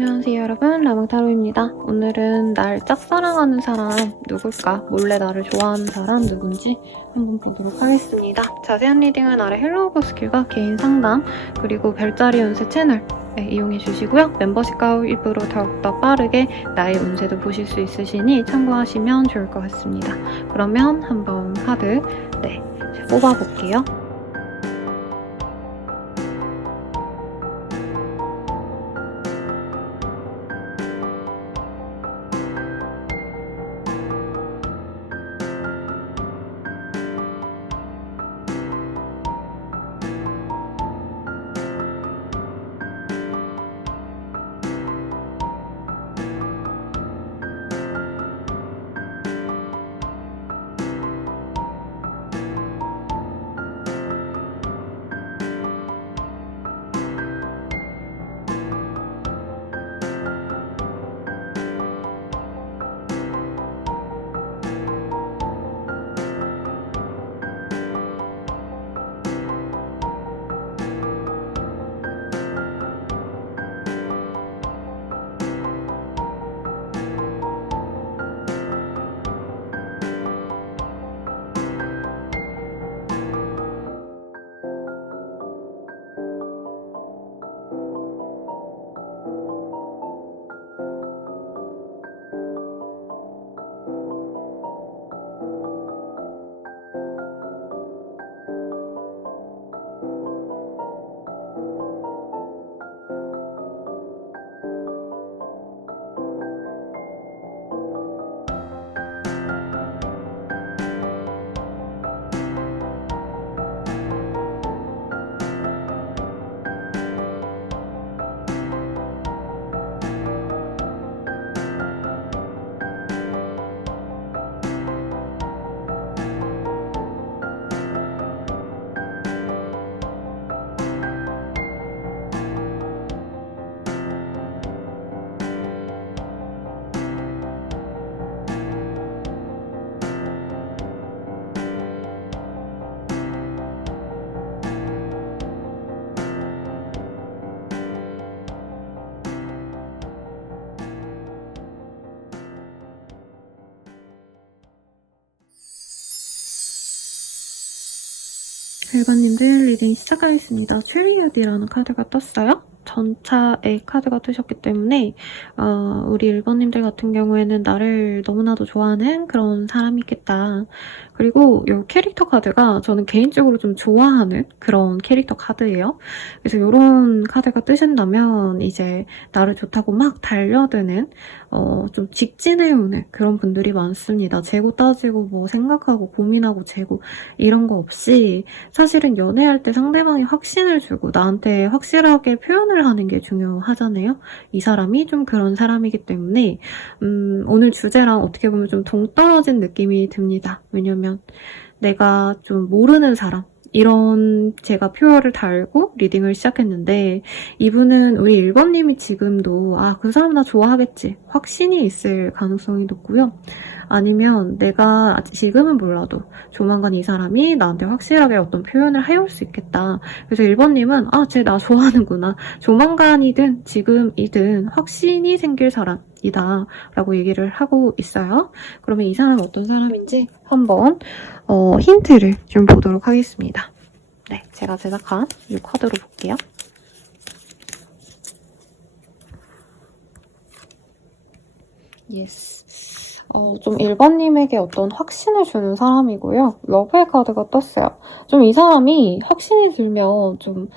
안녕하세요 여러분, 라방타로입니다. 오늘은 날 짝사랑하는 사람 누굴까? 몰래 나를 좋아하는 사람 누군지 한번 보도록 하겠습니다. 자세한 리딩은 아래 헬로우버 스킬과 개인 상담 그리고 별자리 운세 채널 이용해 주시고요. 멤버십 가입으로 더욱더 빠르게 나의 운세도 보실 수 있으시니 참고하시면 좋을 것 같습니다. 그러면 한번 카드 뽑아볼게요. 일반님들 리딩 시작하겠습니다. 체리엇이라는 카드가 떴어요. 전차의 카드가 뜨셨기 때문에 우리 1번님들 같은 경우에는 나를 너무나도 좋아하는 그런 사람이겠다. 그리고 이 캐릭터 카드가 저는 개인적으로 좀 좋아하는 그런 캐릭터 카드예요. 그래서 이런 카드가 뜨신다면 이제 나를 좋다고 막 달려드는 좀 직진해오는 그런 분들이 많습니다. 재고 따지고 뭐 생각하고 고민하고 재고 이런 거 없이 사실은 연애할 때 상대방이 확신을 주고 나한테 확실하게 표현을 하는 게 중요하잖아요. 이 사람이 좀 그런 사람이기 때문에 오늘 주제랑 어떻게 보면 좀 동떨어진 느낌이 듭니다. 왜냐면 내가 좀 모르는 사람 이런 제가 표어를 달고 리딩을 시작했는데 이분은 우리 1번님이 지금도 그 사람 나 좋아하겠지 확신이 있을 가능성이 높고요. 아니면 내가 지금은 몰라도 조만간 이 사람이 나한테 확실하게 어떤 표현을 해올 수 있겠다. 그래서 1번님은 쟤 나 좋아하는구나. 조만간이든 지금이든 확신이 생길 사람이다 라고 얘기를 하고 있어요. 그러면 이 사람은 어떤 사람인지 한번 힌트를 좀 보도록 하겠습니다. 네, 제가 제작한 이 카드로 볼게요. 예스. 좀 1번님에게 어떤 확신을 주는 사람이고요. 러브의 카드가 떴어요. 좀 이 사람이 확신이 들면 좀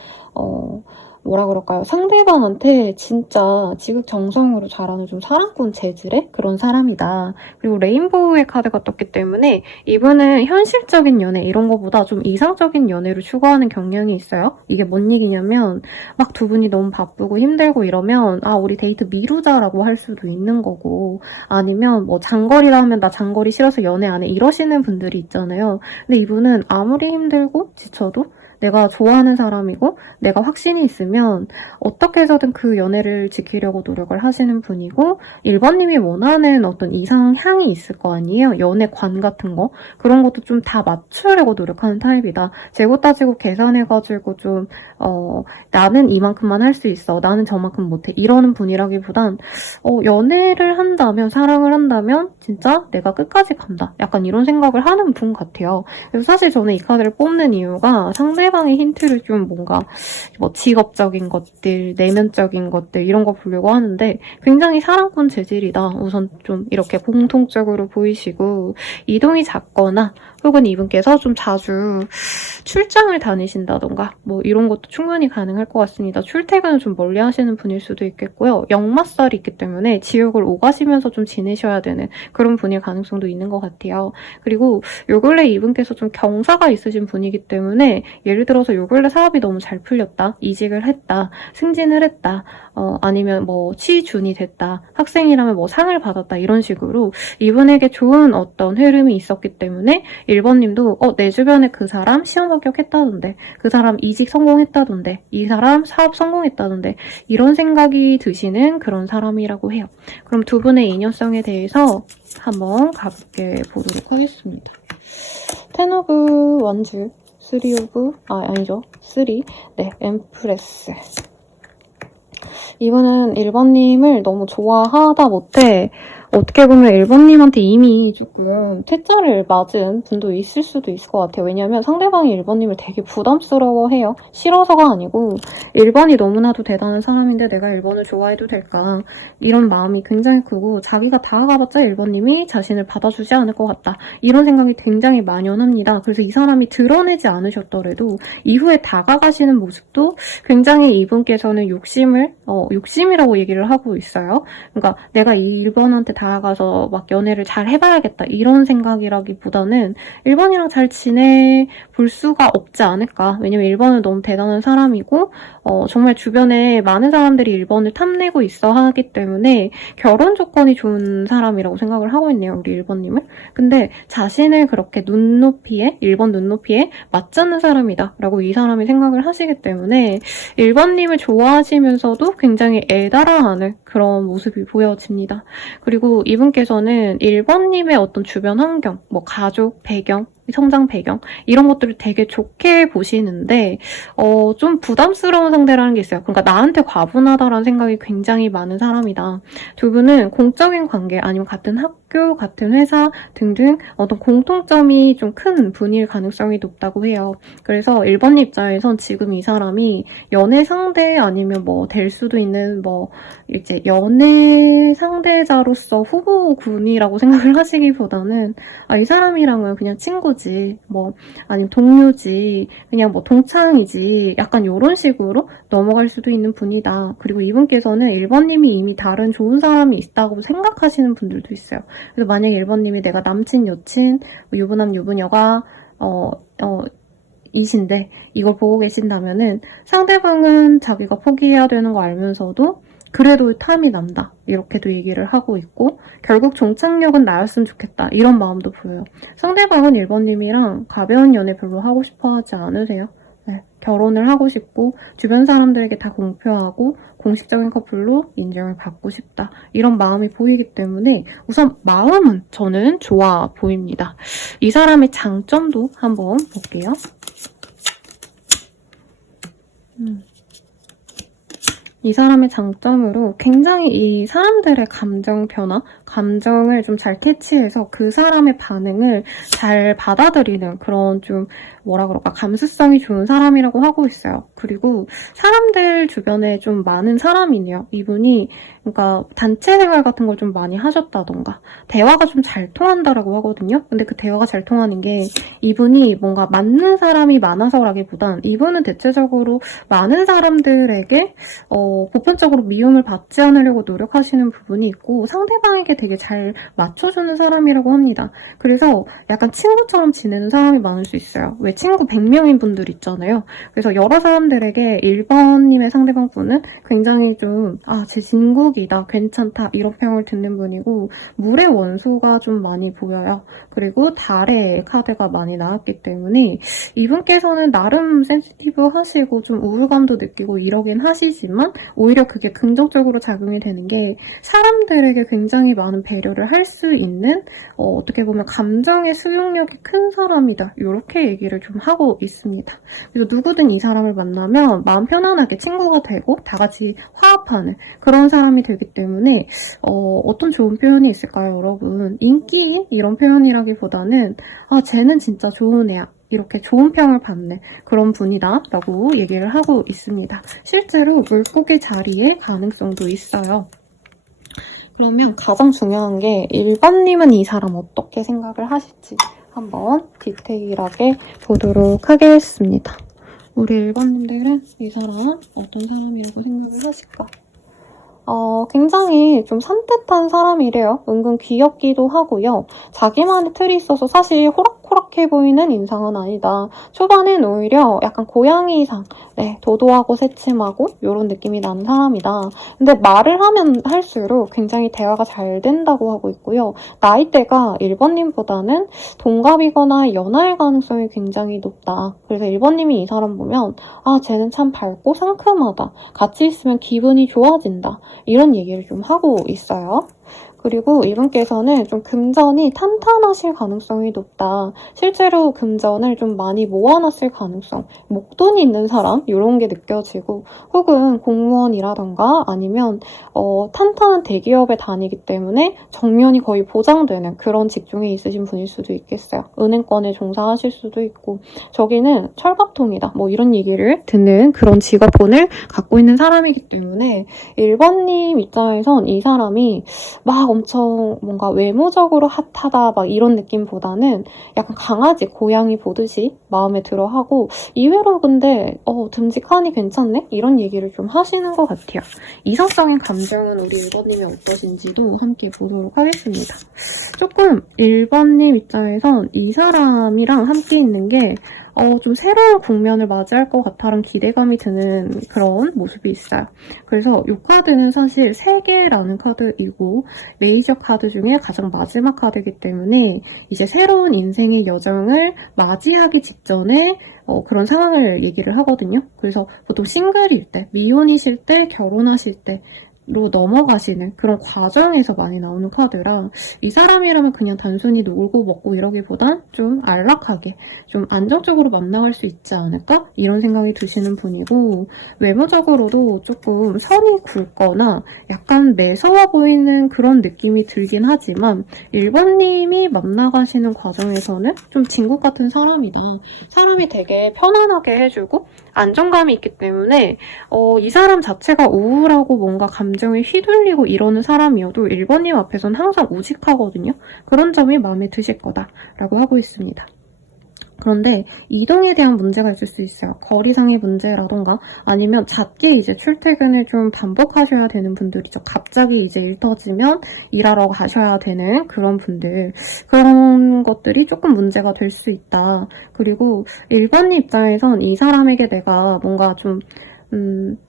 뭐라 그럴까요? 상대방한테 진짜 지극정성으로 잘하는 좀 사랑꾼 재질의 그런 사람이다. 그리고 레인보우의 카드가 떴기 때문에 이분은 현실적인 연애 이런 거보다 좀 이상적인 연애를 추구하는 경향이 있어요. 이게 뭔 얘기냐면 막 두 분이 너무 바쁘고 힘들고 이러면 우리 데이트 미루자라고 할 수도 있는 거고 아니면 뭐 장거리라 하면 나 장거리 싫어서 연애 안 해 이러시는 분들이 있잖아요. 근데 이분은 아무리 힘들고 지쳐도 내가 좋아하는 사람이고 내가 확신이 있으면 어떻게 해서든 그 연애를 지키려고 노력을 하시는 분이고 1번님이 원하는 어떤 이상향이 있을 거 아니에요. 연애관 같은 거. 그런 것도 좀 다 맞추려고 노력하는 타입이다. 재고 따지고 계산해가지고 좀 나는 이만큼만 할 수 있어. 나는 저만큼 못해. 이러는 분이라기보단 연애를 한다면 사랑을 한다면 진짜 내가 끝까지 간다. 약간 이런 생각을 하는 분 같아요. 그래서 사실 저는 이 카드를 뽑는 이유가 상대방의 힌트를 좀 뭔가 뭐 직업적인 것들, 내면적인 것들 이런 거 보려고 하는데 굉장히 사랑꾼 재질이다. 우선 좀 이렇게 공통적으로 보이시고 이동이 작거나 혹은 이분께서 좀 자주 출장을 다니신다던가 뭐 이런 것도 충분히 가능할 것 같습니다. 출퇴근을 좀 멀리 하시는 분일 수도 있겠고요. 역마살이 있기 때문에 지역을 오가시면서 좀 지내셔야 되는 그런 분일 가능성도 있는 것 같아요. 그리고 요 근래 이분께서 좀 경사가 있으신 분이기 때문에 예를 들어서 요 근래 사업이 너무 잘 풀렸다, 이직을 했다, 승진을 했다, 아니면 뭐 취준이 됐다, 학생이라면 뭐 상을 받았다 이런 식으로 이분에게 좋은 어떤 흐름이 있었기 때문에 1번님도 내 주변에 그 사람 시험 합격했다던데, 그 사람 이직 성공했다던데, 이 사람 사업 성공했다던데 이런 생각이 드시는 그런 사람이라고 해요. 그럼 두 분의 인연성에 대해서 한번 가볍게 보도록 하겠습니다. 텐 오브 원즈, 3 오브, 아니죠. 3, 네, 엠프레스. 이분은 1번님을 너무 좋아하다 못해 어떻게 보면 1번님한테 이미 조금 퇴짜를 맞은 분도 있을 수도 있을 것 같아요. 왜냐면 상대방이 1번님을 되게 부담스러워해요. 싫어서가 아니고 1번이 너무나도 대단한 사람인데 내가 1번을 좋아해도 될까? 이런 마음이 굉장히 크고 자기가 다가가봤자 1번님이 자신을 받아주지 않을 것 같다. 이런 생각이 굉장히 만연합니다. 그래서 이 사람이 드러내지 않으셨더라도 이후에 다가가시는 모습도 굉장히 이분께서는 욕심이라고 얘기를 하고 있어요. 그러니까 내가 이 1번한테 다가가서 막 연애를 잘 해봐야겠다 이런 생각이라기보다는 1번이랑 잘 지내볼 수가 없지 않을까. 왜냐면 1번은 너무 대단한 사람이고 정말 주변에 많은 사람들이 1번을 탐내고 있어 하기 때문에 결혼 조건이 좋은 사람이라고 생각을 하고 있네요. 우리 1번님을. 근데 자신을 그렇게 1번 눈높이에 맞지 않는 사람이다 라고 이 사람이 생각을 하시기 때문에 1번님을 좋아하시면서도 굉장히 애달아하는 그런 모습이 보여집니다. 그리고 이분께서는 1번님의 어떤 주변 환경, 뭐 가족, 배경, 성장 배경 이런 것들을 되게 좋게 보시는데 좀 부담스러운 상대라는 게 있어요. 그러니까 나한테 과분하다라는 생각이 굉장히 많은 사람이다. 두 분은 공적인 관계 아니면 같은 학교, 같은 회사 등등 어떤 공통점이 좀 큰 분일 가능성이 높다고 해요. 그래서 1번 입장에선 지금 이 사람이 연애 상대 아니면 뭐 될 수도 있는 뭐 이제 연애 상대자로서 후보군이라고 생각을 하시기보다는 이 사람이랑은 그냥 친구지, 뭐 아니면 동료지, 그냥 뭐 동창이지, 약간 이런 식으로 넘어갈 수도 있는 분이다. 그리고 이분께서는 1번님이 이미 다른 좋은 사람이 있다고 생각하시는 분들도 있어요. 그래서 만약에 1번님이 내가 남친, 여친, 유부남, 유부녀가 이신데 이걸 보고 계신다면은 상대방은 자기가 포기해야 되는 거 알면서도 그래도 탐이 난다. 이렇게도 얘기를 하고 있고 결국 종착역은 나였으면 좋겠다. 이런 마음도 보여요. 상대방은 1번님이랑 가벼운 연애 별로 하고 싶어 하지 않으세요? 네, 결혼을 하고 싶고 주변 사람들에게 다 공표하고 공식적인 커플로 인정을 받고 싶다. 이런 마음이 보이기 때문에 우선 마음은 저는 좋아 보입니다. 이 사람의 장점도 한번 볼게요. 이 사람의 장점으로 굉장히 이 사람들의 감정 변화, 감정을 좀 잘 캐치해서 그 사람의 반응을 잘 받아들이는 그런 좀 뭐라 그럴까 감수성이 좋은 사람이라고 하고 있어요. 그리고 사람들 주변에 좀 많은 사람이네요. 이분이 그러니까 단체 생활 같은 걸 좀 많이 하셨다던가 대화가 좀 잘 통한다라고 하거든요. 근데 그 대화가 잘 통하는 게 이분이 뭔가 맞는 사람이 많아서라기보단 이분은 대체적으로 많은 사람들에게 보편적으로 미움을 받지 않으려고 노력하시는 부분이 있고 상대방에게 되게 잘 맞춰주는 사람이라고 합니다. 그래서 약간 친구처럼 지내는 사람이 많을 수 있어요. 왜 친구 100명인 분들 있잖아요. 그래서 여러 사람들에게 1번님의 상대방분은 굉장히 좀 제 진국이다, 괜찮다 이런 평을 듣는 분이고 물의 원소가 좀 많이 보여요. 그리고 달의 카드가 많이 나왔기 때문에 이분께서는 나름 센시티브하시고 좀 우울감도 느끼고 이러긴 하시지만 오히려 그게 긍정적으로 작용이 되는 게 사람들에게 굉장히 많은 배려를 할 수 있는 어떻게 보면 감정의 수용력이 큰 사람이다. 이렇게 얘기를 좀 하고 있습니다. 그래서 누구든 이 사람을 만나면 마음 편안하게 친구가 되고 다 같이 화합하는 그런 사람이 되기 때문에 어떤 좋은 표현이 있을까요, 여러분? 인기 이런 표현이라기보다는 쟤는 진짜 좋은 애야. 이렇게 좋은 평을 받는 그런 분이다 라고 얘기를 하고 있습니다. 실제로 물고기 자리에 가능성도 있어요. 그러면 가장 중요한 게 1번님은 이 사람 어떻게 생각을 하실지 한번 디테일하게 보도록 하겠습니다. 우리 1번님들은 이 사람 어떤 사람이라고 생각을 하실까? 굉장히 좀 산뜻한 사람이래요. 은근 귀엽기도 하고요. 자기만의 틀이 있어서 사실 호락호락해 보이는 인상은 아니다. 초반엔 오히려 약간 고양이상, 도도하고 새침하고 이런 느낌이 나는 사람이다. 근데 말을 하면 할수록 굉장히 대화가 잘 된다고 하고 있고요. 나이대가 1번님보다는 동갑이거나 연하일 가능성이 굉장히 높다. 그래서 1번님이 이 사람 보면 쟤는 참 밝고 상큼하다. 같이 있으면 기분이 좋아진다. 이런 얘기를 좀 하고 있어요. 그리고 이분께서는 좀 금전이 탄탄하실 가능성이 높다. 실제로 금전을 좀 많이 모아놨을 가능성, 목돈이 있는 사람 이런 게 느껴지고 혹은 공무원이라던가 아니면 탄탄한 대기업에 다니기 때문에 정년이 거의 보장되는 그런 직종에 있으신 분일 수도 있겠어요. 은행권에 종사하실 수도 있고 저기는 철밥통이다 뭐 이런 얘기를 듣는 그런 직업군을 갖고 있는 사람이기 때문에 1번님 입장에선 이 사람이 막 엄청 뭔가 외모적으로 핫하다 막 이런 느낌보다는 약간 강아지, 고양이 보듯이 마음에 들어하고 의외로 근데 듬직하니 괜찮네? 이런 얘기를 좀 하시는 것 같아요. 이성적인 감정은 우리 1번님이 어떠신지도 함께 보도록 하겠습니다. 조금 1번님 입장에선 이 사람이랑 함께 있는 게 좀 새로운 국면을 맞이할 것 같다는 기대감이 드는 그런 모습이 있어요. 그래서 이 카드는 사실 3개라는 카드이고 레이저 카드 중에 가장 마지막 카드이기 때문에 이제 새로운 인생의 여정을 맞이하기 직전에 그런 상황을 얘기를 하거든요. 그래서 보통 싱글일 때, 미혼이실 때, 결혼하실 때 로 넘어가시는 그런 과정에서 많이 나오는 카드라 이 사람이라면 그냥 단순히 놀고 먹고 이러기보단 좀 안락하게 좀 안정적으로 만나갈 수 있지 않을까? 이런 생각이 드시는 분이고 외모적으로도 조금 선이 굵거나 약간 매서워 보이는 그런 느낌이 들긴 하지만 1번님이 만나가시는 과정에서는 좀 진국 같은 사람이다. 사람이 되게 편안하게 해주고 안정감이 있기 때문에 이 사람 자체가 우울하고 뭔가 감정에 휘둘리고 이러는 사람이어도 1번님 앞에서는 항상 우직하거든요. 그런 점이 마음에 드실 거다라고 하고 있습니다. 그런데 이동에 대한 문제가 있을 수 있어요. 거리상의 문제라던가 아니면 잦게 이제 출퇴근을 좀 반복하셔야 되는 분들이죠. 갑자기 이제 일 터지면 일하러 가셔야 되는 그런 분들. 그런 것들이 조금 문제가 될 수 있다. 그리고 1번님 입장에선 이 사람에게 내가 뭔가 좀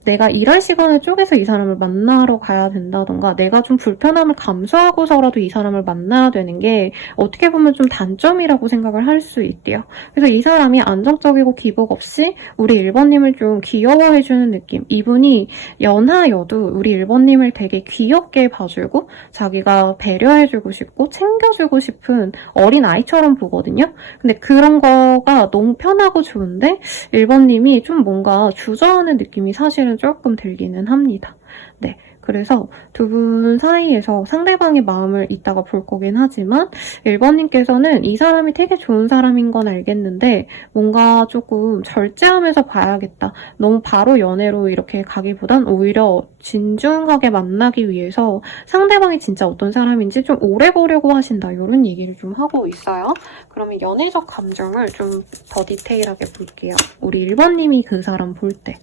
내가 일할 시간을 쪼개서 이 사람을 만나러 가야 된다던가 내가 좀 불편함을 감수하고서라도 이 사람을 만나야 되는 게 어떻게 보면 좀 단점이라고 생각을 할 수 있대요. 그래서 이 사람이 안정적이고 기복 없이 우리 1번님을 좀 귀여워해주는 느낌. 이분이 연하여도 우리 1번님을 되게 귀엽게 봐주고 자기가 배려해주고 싶고 챙겨주고 싶은 어린 아이처럼 보거든요. 근데 그런 거가 너무 편하고 좋은데 1번님이 좀 뭔가 주저하는 느낌이 사실은 조금 들기는 합니다. 네, 그래서 두 분 사이에서 상대방의 마음을 이따가 볼 거긴 하지만 1번님께서는 이 사람이 되게 좋은 사람인 건 알겠는데 뭔가 조금 절제하면서 봐야겠다. 너무 바로 연애로 이렇게 가기보단 오히려 진중하게 만나기 위해서 상대방이 진짜 어떤 사람인지 좀 오래 보려고 하신다. 이런 얘기를 좀 하고 있어요. 그러면 연애적 감정을 좀 더 디테일하게 볼게요. 우리 1번님이 그 사람 볼 때.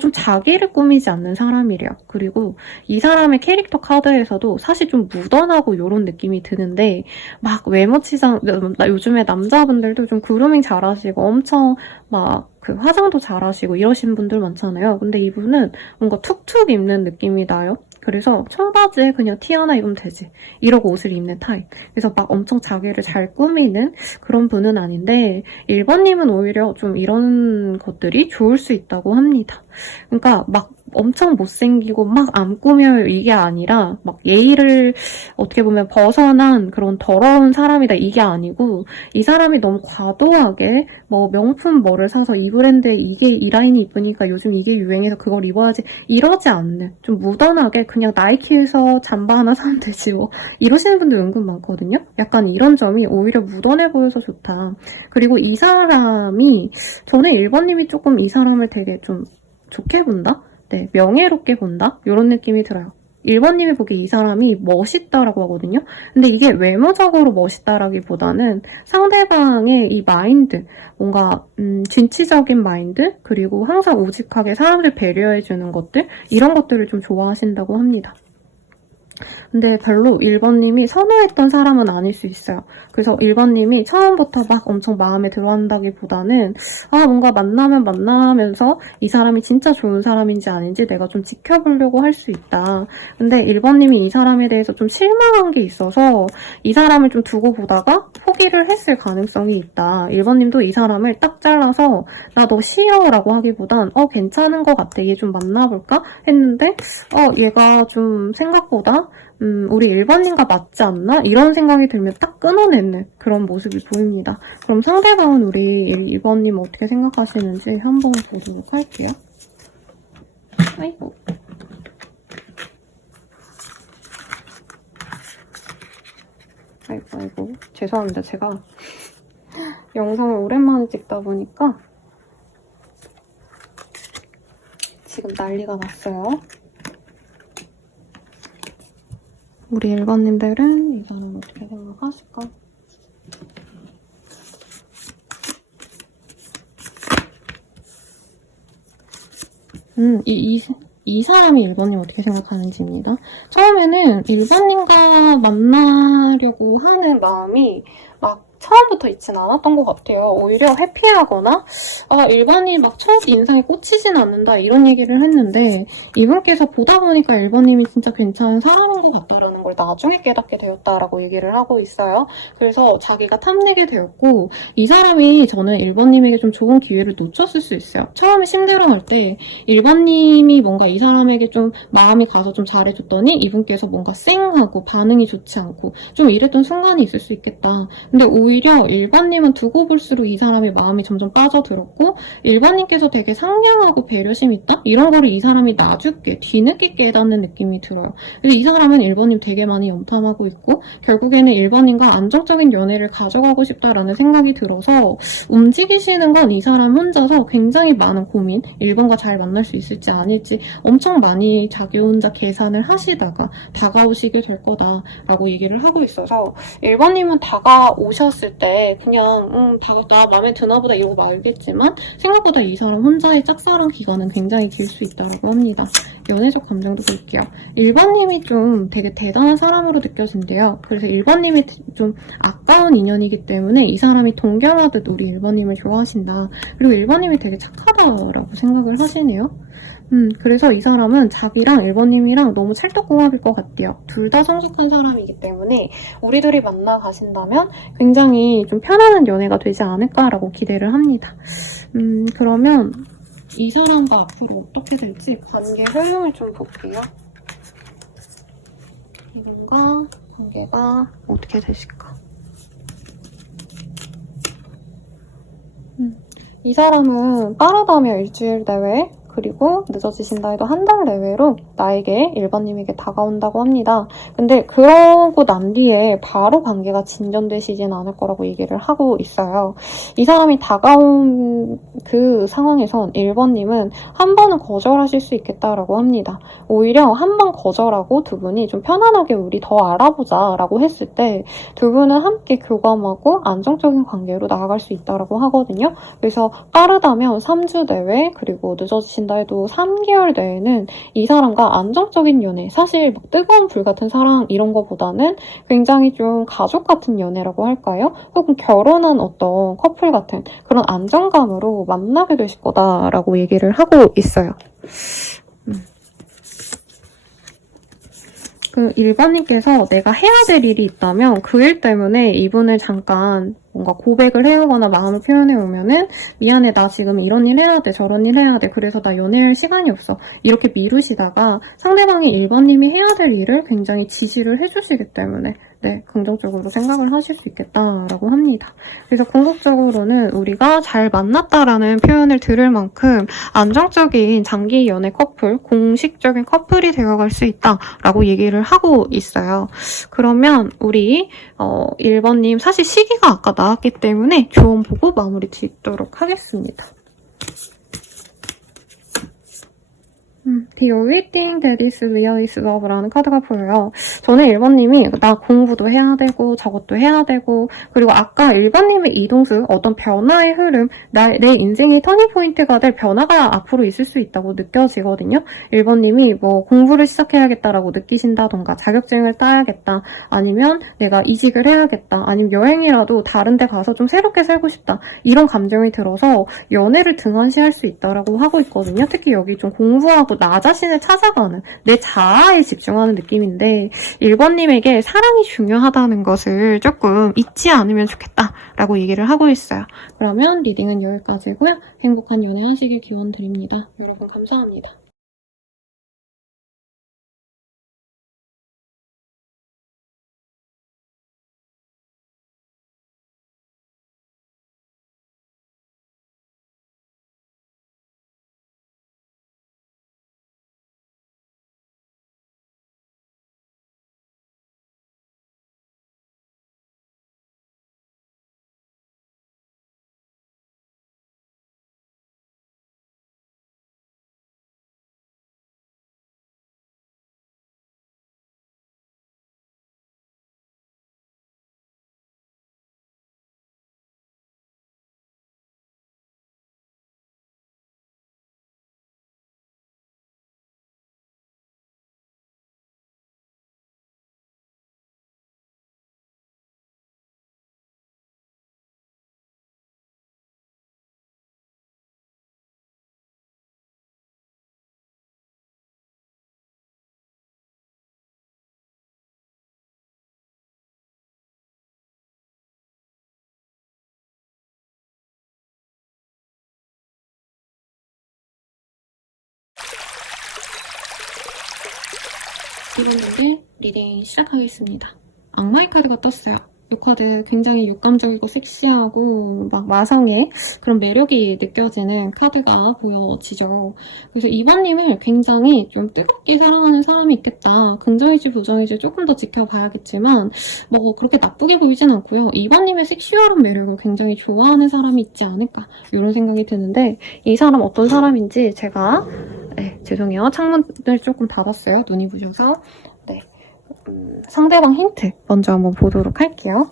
좀 자기를 꾸미지 않는 사람이래요. 그리고 이 사람의 캐릭터 카드에서도 사실 좀 묻어나고 이런 느낌이 드는데 막 외모 치장, 요즘에 남자분들도 좀 그루밍 잘하시고 엄청 막 그 화장도 잘하시고 이러신 분들 많잖아요. 근데 이분은 뭔가 툭툭 입는 느낌이 나요. 그래서 청바지에 그냥 티 하나 입으면 되지. 이러고 옷을 입는 타입. 그래서 막 엄청 자기를 잘 꾸미는 그런 분은 아닌데 1번님은 오히려 좀 이런 것들이 좋을 수 있다고 합니다. 그러니까 막 엄청 못생기고 막 안 꾸며요 이게 아니라 막 예의를 어떻게 보면 벗어난 그런 더러운 사람이다 이게 아니고 이 사람이 너무 과도하게 뭐 명품 뭐를 사서 이 브랜드에 이게 이 라인이 이쁘니까 요즘 이게 유행해서 그걸 입어야지 이러지 않는 좀 무던하게 그냥 나이키에서 잠바 하나 사면 되지 뭐 이러시는 분들 은근 많거든요. 약간 이런 점이 오히려 무던해 보여서 좋다. 그리고 이 사람이 저는 1번님이 조금 이 사람을 되게 좀 좋게 본다? 네, 명예롭게 본다? 이런 느낌이 들어요. 1번님이 보기에 이 사람이 멋있다라고 하거든요. 근데 이게 외모적으로 멋있다라기보다는 상대방의 이 마인드, 뭔가 진취적인 마인드, 그리고 항상 우직하게 사람들 배려해주는 것들, 이런 것들을 좀 좋아하신다고 합니다. 근데 별로 1번님이 선호했던 사람은 아닐 수 있어요. 그래서 1번님이 처음부터 막 엄청 마음에 들어한다기보다는 뭔가 만나면서 이 사람이 진짜 좋은 사람인지 아닌지 내가 좀 지켜보려고 할 수 있다. 근데 1번님이 이 사람에 대해서 좀 실망한 게 있어서 이 사람을 좀 두고 보다가 포기를 했을 가능성이 있다. 1번님도 이 사람을 딱 잘라서 나 너 싫어 라고 하기보단 괜찮은 것 같아. 얘 좀 만나볼까? 했는데 얘가 좀 생각보다 우리 1번님과 맞지 않나? 이런 생각이 들면 딱 끊어내는 그런 모습이 보입니다. 그럼 상대방은 우리 2번님 어떻게 생각하시는지 한번 보도록 할게요. 아이고. 아이고. 죄송합니다. 제가 영상을 오랜만에 찍다 보니까 지금 난리가 났어요. 우리 1번님들은 이 사람 어떻게 생각하실까? 이 사람이 1번님 어떻게 생각하는지입니다. 처음에는 1번님과 만나려고 하는 마음이 막 처음부터 있진 않았던 것 같아요. 오히려 회피하거나 1번이 막 첫 인상에 꽂히진 않는다 이런 얘기를 했는데 이분께서 보다 보니까 1번님이 진짜 괜찮은 사람인 것 같다라는 걸 나중에 깨닫게 되었다라고 얘기를 하고 있어요. 그래서 자기가 탐내게 되었고 이 사람이 저는 1번님에게 좀 좋은 기회를 놓쳤을 수 있어요. 처음에 심드렁할 때 1번님이 뭔가 이 사람에게 좀 마음이 가서 좀 잘해줬더니 이분께서 뭔가 쌩하고 반응이 좋지 않고 좀 이랬던 순간이 있을 수 있겠다. 근데 오히려 1번님은 두고 볼수록 이 사람의 마음이 점점 빠져들었고 1번님께서 되게 상냥하고 배려심 있다? 이런 거를 이 사람이 나중에 뒤늦게 깨닫는 느낌이 들어요. 그래서 이 사람은 1번님 되게 많이 염탐하고 있고 결국에는 1번님과 안정적인 연애를 가져가고 싶다라는 생각이 들어서 움직이시는 건 이 사람 혼자서 굉장히 많은 고민 1번과 잘 만날 수 있을지 아닐지 엄청 많이 자기 혼자 계산을 하시다가 다가오시게 될 거다라고 얘기를 하고 있어서 1번님은 다가오셨을 때 그냥 나 마음에 드나 보다 이러고 말겠지만 생각보다 이 사람 혼자의 짝사랑 기간은 굉장히 길 수 있다고 합니다. 연애적 감정도 볼게요. 1번님이 좀 되게 대단한 사람으로 느껴진대요. 그래서 1번님이 좀 아까운 인연이기 때문에 이 사람이 동경하듯 우리 1번님을 좋아하신다. 그리고 1번님이 되게 착하다라고 생각을 하시네요. 그래서 이 사람은 자기랑 1번님이랑 너무 찰떡궁합일 것 같대요. 둘 다 성직한 사람이기 때문에 우리 둘이 만나 가신다면 굉장히 좀 편안한 연애가 되지 않을까라고 기대를 합니다. 그러면 이 사람과 앞으로 어떻게 될지 관계 흐름을 좀 볼게요. 이분과 관계가 어떻게 되실까? 이 사람은 빠르다며 일주일 내외 그리고 늦어지신다 해도 한 달 내외로 나에게 1번님에게 다가온다고 합니다. 근데 그러고 난 뒤에 바로 관계가 진전되시진 않을 거라고 얘기를 하고 있어요. 이 사람이 다가온 그 상황에선 1번님은 한 번은 거절하실 수 있겠다라고 합니다. 오히려 한 번 거절하고 두 분이 좀 편안하게 우리 더 알아보자 라고 했을 때 두 분은 함께 교감하고 안정적인 관계로 나아갈 수 있다고 하거든요. 그래서 빠르다면 3주 내외 그리고 늦어지신 만나신다 해도 3개월 내에는 이 사람과 안정적인 연애, 사실 막 뜨거운 불 같은 사랑 이런 거보다는 굉장히 좀 가족 같은 연애라고 할까요? 혹은 결혼한 어떤 커플 같은 그런 안정감으로 만나게 되실 거다라고 얘기를 하고 있어요. 그 1번님께서 내가 해야 될 일이 있다면 그 일 때문에 이분을 잠깐 뭔가 고백을 해오거나 마음을 표현해 오면은 미안해, 나 지금 이런 일 해야 돼, 저런 일 해야 돼, 그래서 나 연애할 시간이 없어, 이렇게 미루시다가 상대방이 1번님이 해야 될 일을 굉장히 지시를 해주시기 때문에 네, 긍정적으로 생각을 하실 수 있겠다라고 합니다. 그래서 궁극적으로는 우리가 잘 만났다라는 표현을 들을 만큼 안정적인 장기 연애 커플, 공식적인 커플이 되어갈 수 있다라고 얘기를 하고 있어요. 그러면 우리 1번님 사실 시기가 아까 나왔기 때문에 조언 보고 마무리 짓도록 하겠습니다. The only thing that is real is love라는 카드가 보여요. 저는 1번님이 나 공부도 해야 되고 저것도 해야 되고, 그리고 아까 1번님의 이동수, 어떤 변화의 흐름, 내 인생의 터닝포인트가 될 변화가 앞으로 있을 수 있다고 느껴지거든요. 1번님이 뭐 공부를 시작해야겠다라고 느끼신다던가, 자격증을 따야겠다, 아니면 내가 이직을 해야겠다, 아니면 여행이라도 다른 데 가서 좀 새롭게 살고 싶다, 이런 감정이 들어서 연애를 등한시할 수 있다라고 하고 있거든요. 특히 여기 좀 공부하고 나 자신을 찾아가는, 내 자아에 집중하는 느낌인데 1번님에게 사랑이 중요하다는 것을 조금 잊지 않으면 좋겠다라고 얘기를 하고 있어요. 그러면 리딩은 여기까지고요. 행복한 연애 하시길 기원 드립니다. 여러분 감사합니다. 이번에 리딩 시작하겠습니다. 악마의 카드가 떴어요. 이 카드 굉장히 육감적이고 섹시하고 막 마성의 그런 매력이 느껴지는 카드가 보여지죠. 그래서 2번님을 굉장히 좀 뜨겁게 사랑하는 사람이 있겠다. 긍정일지 부정일지 조금 더 지켜봐야겠지만 뭐 그렇게 나쁘게 보이진 않고요. 2번님의 섹시한 매력을 굉장히 좋아하는 사람이 있지 않을까, 이런 생각이 드는데, 이 사람 어떤 사람인지 제가 죄송해요. 창문을 조금 닫았어요. 눈이 부셔서. 네. 상대방 힌트 먼저 한번 보도록 할게요.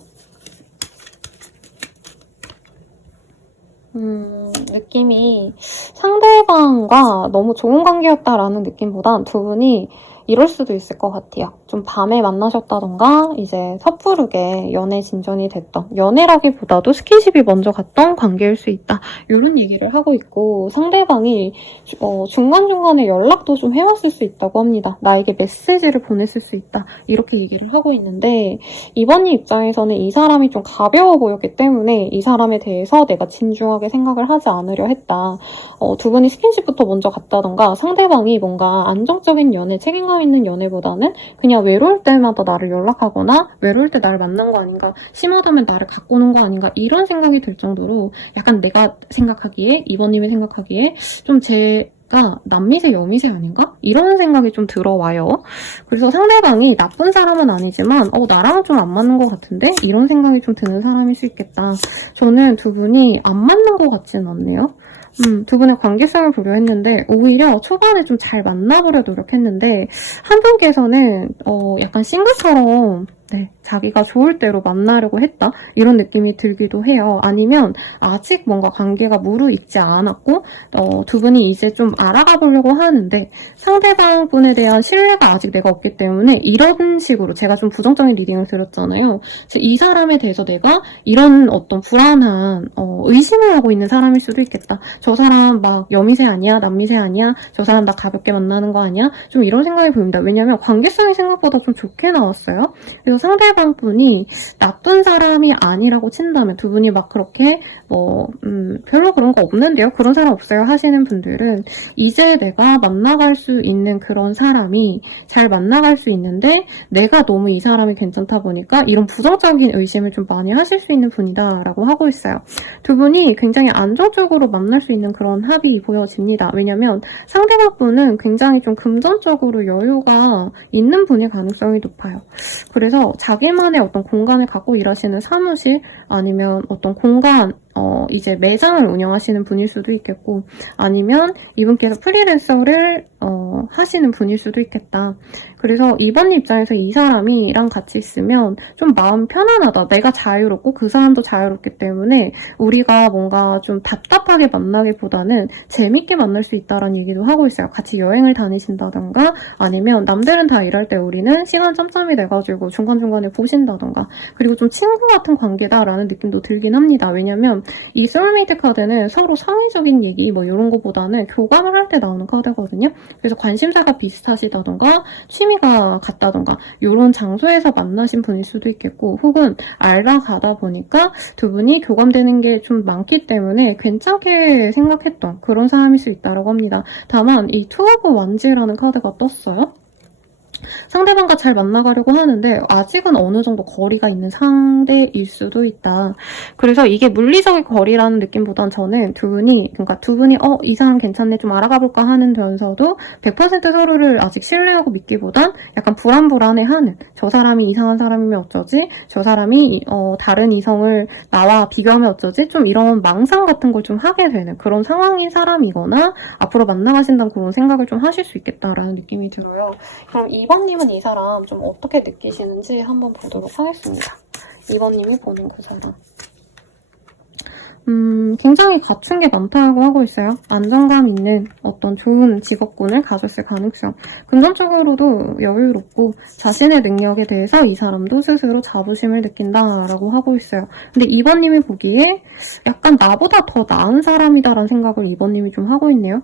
느낌이 상대방과 너무 좋은 관계였다라는 느낌보단 두 분이 이럴 수도 있을 것 같아요. 좀 밤에 만나셨다던가 이제 섣부르게 연애 진전이 됐던, 연애라기보다도 스킨십이 먼저 갔던 관계일 수 있다, 이런 얘기를 하고 있고, 상대방이 중간중간에 연락도 좀 해왔을 수 있다고 합니다. 나에게 메시지를 보냈을 수 있다, 이렇게 얘기를 하고 있는데, 이번님 입장에서는 이 사람이 좀 가벼워 보였기 때문에 이 사람에 대해서 내가 진중하게 생각을 하지 않으려 했다. 두 분이 스킨십부터 먼저 갔다던가, 상대방이 뭔가 안정적인 연애, 책임감 있는 연애보다는 그냥 외로울 때마다 나를 연락하거나 외로울 때 나를 만난 거 아닌가, 심하다면 나를 갖고 오는 거 아닌가, 이런 생각이 들 정도로 약간 내가 생각하기에, 이번님이 생각하기에 좀 제가 남미세 여미세 아닌가? 이런 생각이 좀 들어와요. 그래서 상대방이 나쁜 사람은 아니지만 나랑은 좀 안 맞는 것 같은데? 이런 생각이 좀 드는 사람일 수 있겠다. 저는 두 분이 안 맞는 것 같지는 않네요. 두 분의 관계성을 보려 했는데 오히려 초반에 좀 잘 만나보려 노력했는데 한 분께서는 약간 싱글처럼 네, 자기가 좋을 대로 만나려고 했다 이런 느낌이 들기도 해요. 아니면 아직 뭔가 관계가 무르익지 않았고 두 분이 이제 좀 알아가 보려고 하는데 상대방 분에 대한 신뢰가 아직 내가 없기 때문에 이런 식으로 제가 좀 부정적인 리딩을 드렸잖아요. 이 사람에 대해서 내가 이런 어떤 불안한 의심을 하고 있는 사람일 수도 있겠다. 저 사람 막 여미새 아니야? 남미새 아니야? 저 사람 나 가볍게 만나는 거 아니야? 좀 이런 생각이 보입니다. 왜냐면 관계성이 생각보다 좀 좋게 나왔어요. 그래서 상대방 분이 나쁜 사람이 아니라고 친다면 두 분이 막 그렇게 별로 그런 거 없는데요? 그런 사람 없어요? 하시는 분들은 이제 내가 만나갈 수 있는 그런 사람이 잘 만나갈 수 있는데 내가 너무 이 사람이 괜찮다 보니까 이런 부정적인 의심을 좀 많이 하실 수 있는 분이다 라고 하고 있어요. 두 분이 굉장히 안정적으로 만날 수 있는 그런 합이 보여집니다. 왜냐면 상대방 분은 굉장히 좀 금전적으로 여유가 있는 분일 가능성이 높아요. 그래서 자기만의 어떤 공간을 갖고 일하시는 사무실 아니면 어떤 공간 이제 매장을 운영하시는 분일 수도 있겠고 아니면 이분께서 프리랜서를 하시는 분일 수도 있겠다. 그래서 이번 입장에서 이 사람이랑 같이 있으면 좀 마음 편안하다. 내가 자유롭고 그 사람도 자유롭기 때문에 우리가 뭔가 좀 답답하게 만나기보다는 재밌게 만날 수 있다라는 얘기도 하고 있어요. 같이 여행을 다니신다던가 아니면 남들은 다 일할 때 우리는 시간 짬짬이 돼가지고 중간중간에 보신다던가 그리고 좀 친구 같은 관계다라는 느낌도 들긴 합니다. 왜냐면 이 소울메이트 카드는 서로 상의적인 얘기 뭐 이런 거보다는 교감을 할 때 나오는 카드거든요. 그래서 관심사가 비슷하시다던가 취미가 같다던가 이런 장소에서 만나신 분일 수도 있겠고 혹은 알아가다 보니까 두 분이 교감되는 게 좀 많기 때문에 괜찮게 생각했던 그런 사람일 수 있다고 합니다. 다만 이 투 오브 완즈라는 카드가 떴어요. 상대방과 잘 만나가려고 하는데 아직은 어느 정도 거리가 있는 상대일 수도 있다. 그래서 이게 물리적인 거리라는 느낌보단 저는 두 분이 이 사람 괜찮네 좀 알아가볼까 하면서도 100% 서로를 아직 신뢰하고 믿기보단 약간 불안불안해하는 저 사람이 이상한 사람이면 어쩌지? 저 사람이 다른 이성을 나와 비교하면 어쩌지? 좀 이런 망상 같은 걸 좀 하게 되는 그런 상황인 사람이거나 앞으로 만나가신다는 그런 생각을 좀 하실 수 있겠다라는 느낌이 들어요. 그럼 2번님은 이 사람 좀 어떻게 느끼시는지 한번 보도록 하겠습니다. 2번님이 보는 그 사람. 굉장히 갖춘 게 많다고 하고 있어요. 안정감 있는 어떤 좋은 직업군을 가졌을 가능성. 금전적으로도 여유롭고 자신의 능력에 대해서 이 사람도 스스로 자부심을 느낀다라고 하고 있어요. 근데 2번님이 보기에 약간 나보다 더 나은 사람이다라는 생각을 2번님이 좀 하고 있네요.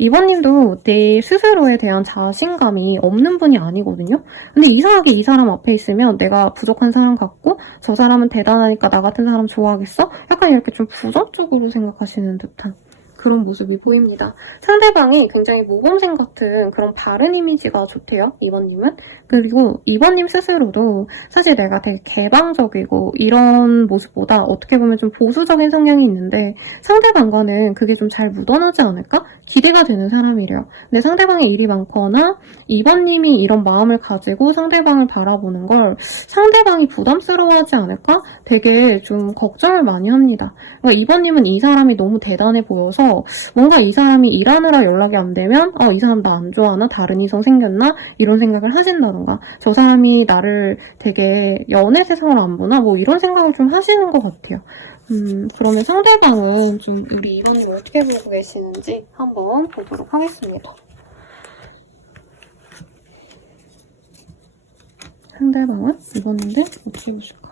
2번님도 내 스스로에 대한 자신감이 없는 분이 아니거든요. 근데 이상하게 이 사람 앞에 있으면 내가 부족한 사람 같고 저 사람은 대단하니까 나 같은 사람 좋아하겠어? 약간 이렇게 좀 부정적으로 생각하시는 듯한 그런 모습이 보입니다. 상대방이 굉장히 모범생 같은 그런 바른 이미지가 좋대요. 2번님은. 그리고 2번님 스스로도 사실 내가 되게 개방적이고 이런 모습보다 어떻게 보면 좀 보수적인 성향이 있는데 상대방과는 그게 좀 잘 묻어나지 않을까? 기대가 되는 사람이래요. 근데 상대방의 일이 많거나 2번님이 이런 마음을 가지고 상대방을 바라보는 걸 상대방이 부담스러워하지 않을까? 되게 좀 걱정을 많이 합니다. 그러니까 2번님은 이 사람이 너무 대단해 보여서 뭔가 이 사람이 일하느라 연락이 안 되면 이 사람 나 안 좋아하나? 다른 이성 생겼나? 이런 생각을 하신다던가 저 사람이 나를 되게 연애 세상으로 안 보나? 뭐 이런 생각을 좀 하시는 것 같아요. 그러면 상대방은 좀 우리 2번님 어떻게 보고 계시는지 한번 보도록 하겠습니다. 상대방은 2번인데 어떻게 보실까?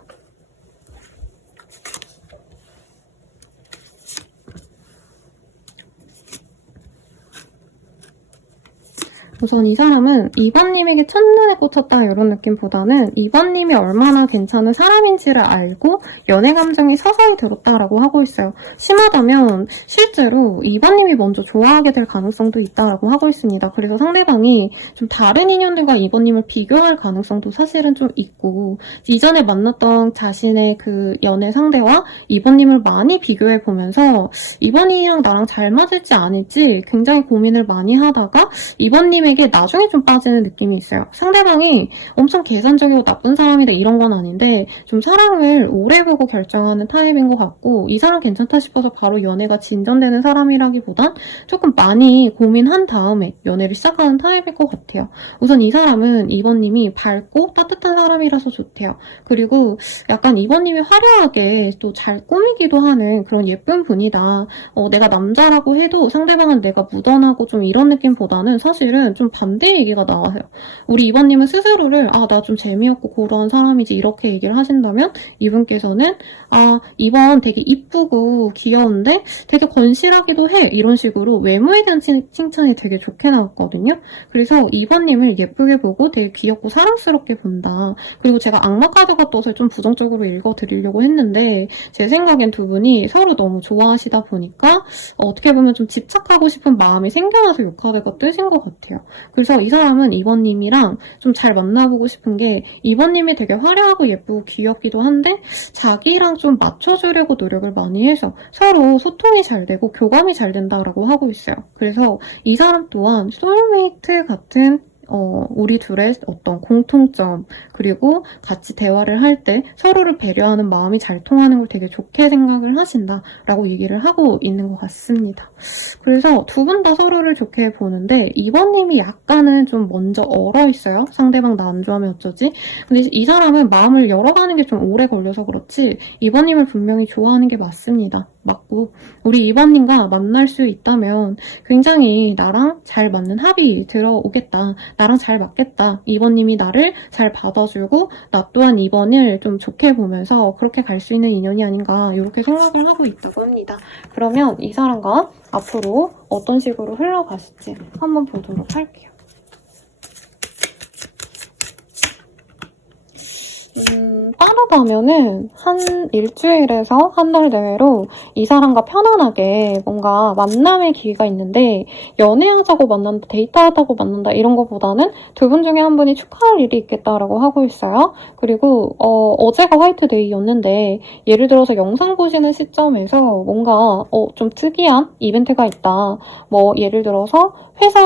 우선 이 사람은 2번님에게 첫눈에 꽂혔다 이런 느낌보다는 2번님이 얼마나 괜찮은 사람인지를 알고 연애 감정이 서서히 들었다라고 하고 있어요. 심하다면 실제로 2번님이 먼저 좋아하게 될 가능성도 있다라고 하고 있습니다. 그래서 상대방이 좀 다른 인연들과 2번님을 비교할 가능성도 사실은 좀 있고 이전에 만났던 자신의 그 연애 상대와 2번님을 많이 비교해보면서 2번이랑 나랑 잘 맞을지 아닐지 굉장히 고민을 많이 하다가 2번님의 이분님에게 나중에 좀 빠지는 느낌이 있어요. 상대방이 엄청 계산적이고 나쁜 사람이다 이런 건 아닌데 좀 사랑을 오래 보고 결정하는 타입인 것 같고 이 사람 괜찮다 싶어서 바로 연애가 진전되는 사람이라기보단 조금 많이 고민한 다음에 연애를 시작하는 타입일 것 같아요. 우선 이 사람은 이번님이 밝고 따뜻한 사람이라서 좋대요. 그리고 약간 이번님이 화려하게 또 잘 꾸미기도 하는 그런 예쁜 분이다. 내가 남자라고 해도 상대방은 내가 묻어나고 좀 이런 느낌보다는 사실은 좀 반대 얘기가 나와요. 우리 이번님은 스스로를 나 좀 재미없고 그런 사람이지 이렇게 얘기를 하신다면 이분께서는 이번 되게 이쁘고 귀여운데 되게 건실하기도 해 이런 식으로 외모에 대한 칭찬이 되게 좋게 나왔거든요. 그래서 이번님을 예쁘게 보고 되게 귀엽고 사랑스럽게 본다. 그리고 제가 악마 카드가 떠서 좀 부정적으로 읽어드리려고 했는데 제 생각엔 두 분이 서로 너무 좋아하시다 보니까 어떻게 보면 좀 집착하고 싶은 마음이 생겨나서 이 카드가 뜨신 것 같아요. 그래서 이 사람은 이번님이랑 좀 잘 만나보고 싶은 게 이번님이 되게 화려하고 예쁘고 귀엽기도 한데 자기랑 좀 맞춰주려고 노력을 많이 해서 서로 소통이 잘 되고 교감이 잘 된다라고 하고 있어요. 그래서 이 사람 또한 소울메이트 같은 우리 둘의 어떤 공통점 그리고 같이 대화를 할 때 서로를 배려하는 마음이 잘 통하는 걸 되게 좋게 생각을 하신다라고 얘기를 하고 있는 것 같습니다. 그래서 두 분 다 서로를 좋게 보는데 이번님이 약간은 좀 먼저 얼어있어요. 상대방 나 안 좋아하면 어쩌지? 근데 이 사람은 마음을 열어가는 게 좀 오래 걸려서 그렇지 이번님을 분명히 좋아하는 게 맞습니다. 맞고 우리 이번님과 만날 수 있다면 굉장히 나랑 잘 맞는 합이 들어오겠다. 나랑 잘 맞겠다. 이번님이 나를 잘 받아주고 나 또한 이번을 좀 좋게 보면서 그렇게 갈 수 있는 인연이 아닌가 이렇게 생각을 하고 있다고 합니다. 그러면 이 사람과 앞으로 어떤 식으로 흘러가실지 한번 보도록 할게요. 빠르다면은 한 일주일에서 한 달 내외로 이 사람과 편안하게 뭔가 만남의 기회가 있는데 연애하자고 만난다, 데이트하자고 만난다 이런 것보다는 두 분 중에 한 분이 축하할 일이 있겠다라고 하고 있어요. 그리고 어제가 화이트데이였는데 예를 들어서 영상 보시는 시점에서 뭔가 좀 특이한 이벤트가 있다. 뭐 예를 들어서 회사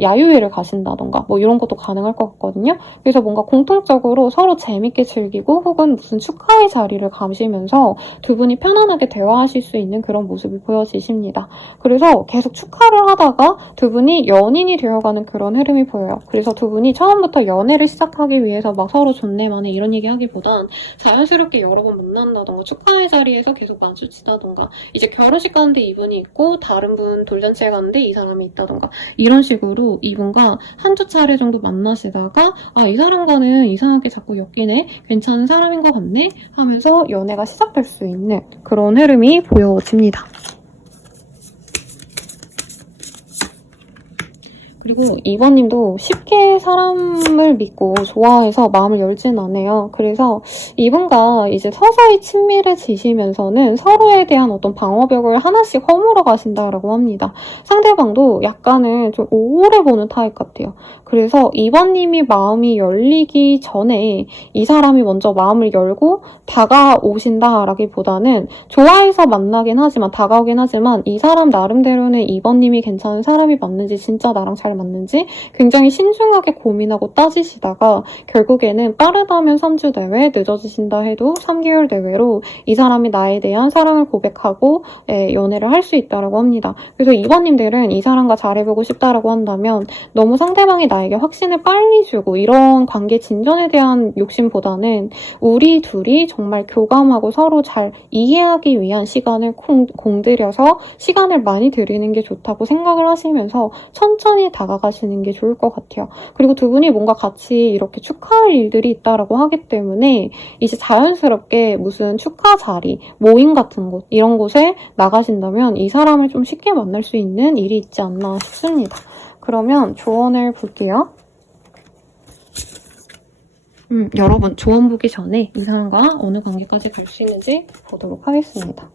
야유회를 가신다던가 뭐 이런 것도 가능할 것 같거든요. 그래서 뭔가 공통적으로 서로 재밌게 즐기고 혹은 무슨 축하의 자리를 가시면서 두 분이 편안하게 대화하실 수 있는 그런 모습이 보여지십니다. 그래서 계속 축하를 하다가 두 분이 연인이 되어가는 그런 흐름이 보여요. 그래서 두 분이 처음부터 연애를 시작하기 위해서 막 서로 존내만해 이런 얘기 하기보단 자연스럽게 여러 번 만난다던가 축하의 자리에서 계속 마주치다던가 이제 결혼식 가는데 이분이 있고 다른 분 돌잔치에 가는데 이 사람이 있다던가 이런 식으로 이분과 한두 차례 정도 만나시다가 이 사람과는 이상하게 자꾸 엮이네 괜찮은 사람인 것 같네 하면서 연애가 시작될 수 있는 그런 흐름이 보여집니다. 그리고 이번님도 쉽게 사람을 믿고 좋아해서 마음을 열진 않아요. 그래서 이분과 이제 서서히 친밀해지시면서는 서로에 대한 어떤 방어벽을 하나씩 허물어 가신다라고 합니다. 상대방도 약간은 좀 오래 보는 타입 같아요. 그래서 이번님이 마음이 열리기 전에 이 사람이 먼저 마음을 열고 다가오신다라기보다는 좋아해서 만나긴 하지만 다가오긴 하지만 이 사람 나름대로는 이번님이 괜찮은 사람이 맞는지 진짜 나랑 잘 맞는지 굉장히 신중하게 고민하고 따지시다가 결국에는 빠르다면 3주 내외 늦어지신다 해도 3개월 내외로 이 사람이 나에 대한 사랑을 고백하고 연애를 할 수 있다고 합니다. 그래서 이번님들은 이 사람과 잘해보고 싶다라고 한다면 너무 상대방이 나에게 확신을 빨리 주고 이런 관계 진전에 대한 욕심보다는 우리 둘이 정말 교감하고 서로 잘 이해하기 위한 시간을 공들여서 시간을 많이 들이는 게 좋다고 생각을 하시면서 천천히 다가가시는 게 좋을 것 같아요. 그리고 두 분이 뭔가 같이 이렇게 축하할 일들이 있다라고 하기 때문에 이제 자연스럽게 무슨 축하 자리, 모임 같은 곳 이런 곳에 나가신다면 이 사람을 좀 쉽게 만날 수 있는 일이 있지 않나 싶습니다. 그러면 조언을 볼게요. 여러분 조언 보기 전에 이 사람과 어느 관계까지 갈 수 있는지 보도록 하겠습니다.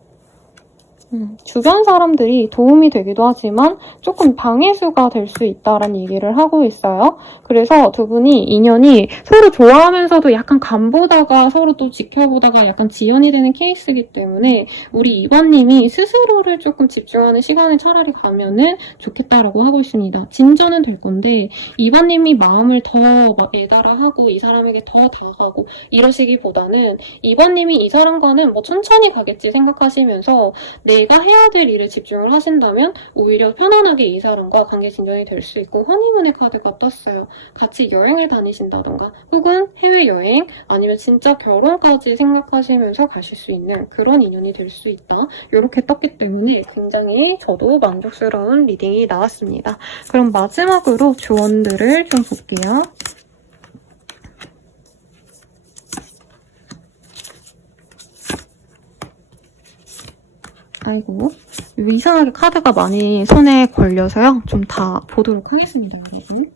주변 사람들이 도움이 되기도 하지만 조금 방해수가 될 수 있다라는 얘기를 하고 있어요. 그래서 두 분이 인연이 서로 좋아하면서도 약간 간보다가 서로 또 지켜보다가 약간 지연이 되는 케이스이기 때문에 우리 2번님이 스스로를 조금 집중하는 시간을 차라리 가면은 좋겠다라고 하고 있습니다. 진전은 될 건데 2번님이 마음을 더 막 애달아 하고 이 사람에게 더 다가가고 이러시기보다는 2번님이 이 사람과는 뭐 천천히 가겠지 생각하시면서 내가 해야 될 일에 집중을 하신다면 오히려 편안하게 이 사람과 관계 진전이 될 수 있고 허니문의 카드가 떴어요. 같이 여행을 다니신다던가 혹은 해외여행 아니면 진짜 결혼까지 생각하시면서 가실 수 있는 그런 인연이 될 수 있다. 이렇게 떴기 때문에 굉장히 저도 만족스러운 리딩이 나왔습니다. 그럼 마지막으로 조언들을 좀 볼게요. 아이고 이상하게 카드가 많이 손에 걸려서요. 좀 다 보도록 하겠습니다, 여러분.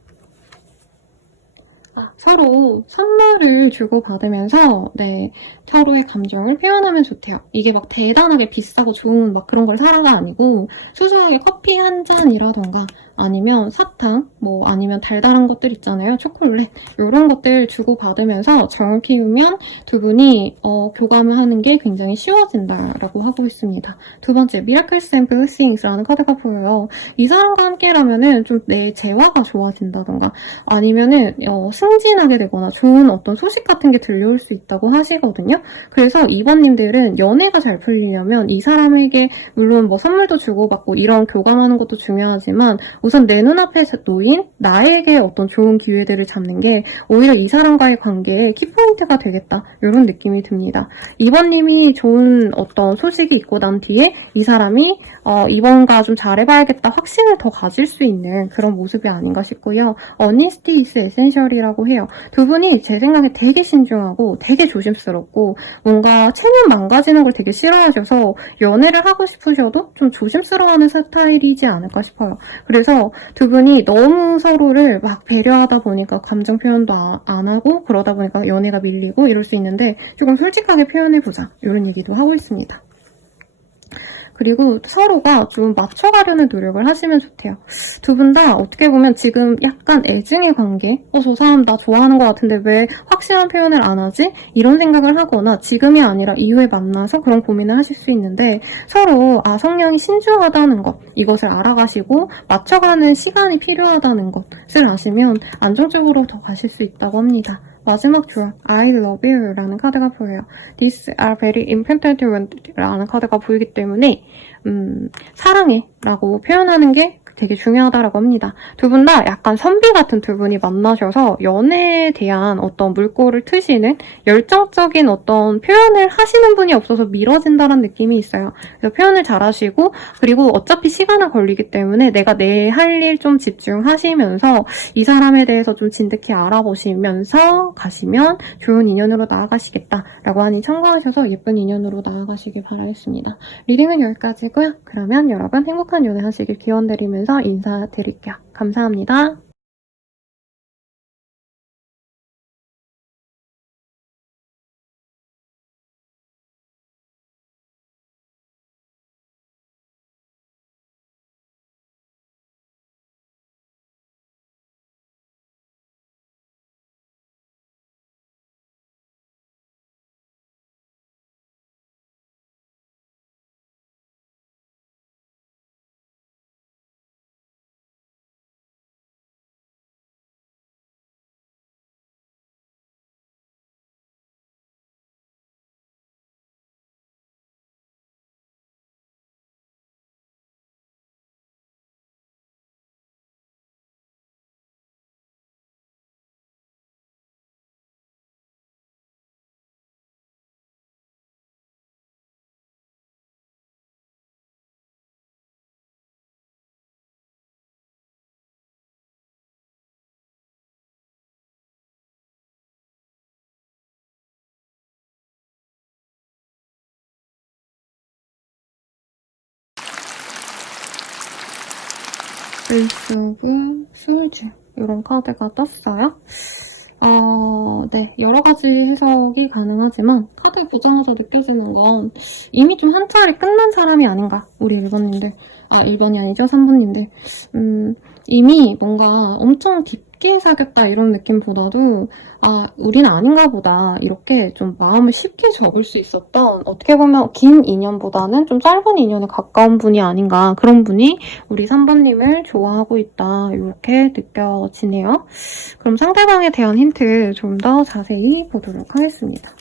서로 선물을 주고받으면서 네, 서로의 감정을 표현하면 좋대요. 이게 막 대단하게 비싸고 좋은 막 그런 걸 사라가 아니고 소소하게 커피 한 잔이라던가 아니면 사탕, 뭐 아니면 달달한 것들 있잖아요. 초콜릿 이런 것들 주고받으면서 정을 키우면 두 분이 교감을 하는 게 굉장히 쉬워진다라고 하고 있습니다. 두 번째, Miracles and Blessings라는 카드가 보여요. 이 사람과 함께라면은 좀 내 재화가 좋아진다던가 아니면은 승진하게 되거나 좋은 어떤 소식 같은 게 들려올 수 있다고 하시거든요. 그래서 2번님들은 연애가 잘 풀리려면 이 사람에게 물론 뭐 선물도 주고받고 이런 교감하는 것도 중요하지만 우선 내 눈앞에 놓인 나에게 어떤 좋은 기회들을 잡는 게 오히려 이 사람과의 관계에 키포인트가 되겠다 이런 느낌이 듭니다. 2번님이 좋은 어떤 소식이 있고 난 뒤에 이 사람이 이번과 좀 잘해봐야겠다 확신을 더 가질 수 있는 그런 모습이 아닌가 싶고요. Honesty is essential이라고 해요. 두 분이 제 생각에 되게 신중하고 되게 조심스럽고 뭔가 체면 망가지는 걸 되게 싫어하셔서 연애를 하고 싶으셔도 좀 조심스러워하는 스타일이지 않을까 싶어요. 그래서 두 분이 너무 서로를 막 배려하다 보니까 감정 표현도 안 하고 그러다 보니까 연애가 밀리고 이럴 수 있는데 조금 솔직하게 표현해보자 이런 얘기도 하고 있습니다. 그리고 서로가 좀 맞춰가려는 노력을 하시면 좋대요. 두 분 다 어떻게 보면 지금 약간 애증의 관계? 저 사람 나 좋아하는 것 같은데 왜 확실한 표현을 안 하지? 이런 생각을 하거나 지금이 아니라 이후에 만나서 그런 고민을 하실 수 있는데 서로 성향이 신중하다는 것 이것을 알아가시고 맞춰가는 시간이 필요하다는 것을 아시면 안정적으로 더 가실 수 있다고 합니다. 마지막 조언, I love you 라는 카드가 보여요. These are very important 라는 카드가 보이기 때문에 사랑해 라고 표현하는 게 되게 중요하다라고 합니다. 두 분 다 약간 선비 같은 두 분이 만나셔서 연애에 대한 어떤 물꼬를 트시는 열정적인 어떤 표현을 하시는 분이 없어서 미뤄진다는 느낌이 있어요. 그래서 표현을 잘 하시고 그리고 어차피 시간은 걸리기 때문에 내가 내 할 일 좀 집중하시면서 이 사람에 대해서 좀 진득히 알아보시면서 가시면 좋은 인연으로 나아가시겠다라고 하니 참고하셔서 예쁜 인연으로 나아가시길 바라겠습니다. 리딩은 여기까지고요. 그러면 여러분 행복한 연애 하시길 기원드리면서 인사드릴게요. 감사합니다. 에이스 오브 스월즈 이런 카드가 떴어요. 네, 여러 가지 해석이 가능하지만 카드 보자마자 느껴지는 건 이미 좀 한 차례 끝난 사람이 아닌가, 우리 1번님들. 1번이 아니죠, 3번님들. 이미 뭔가 엄청 깊게 사귀었다 이런 느낌보다도 우리는 아닌가 보다 이렇게 좀 마음을 쉽게 접을 수 있었던, 어떻게 보면 긴 인연보다는 좀 짧은 인연에 가까운 분이 아닌가, 그런 분이 우리 3번님을 좋아하고 있다 이렇게 느껴지네요. 그럼 상대방에 대한 힌트 좀 더 자세히 보도록 하겠습니다.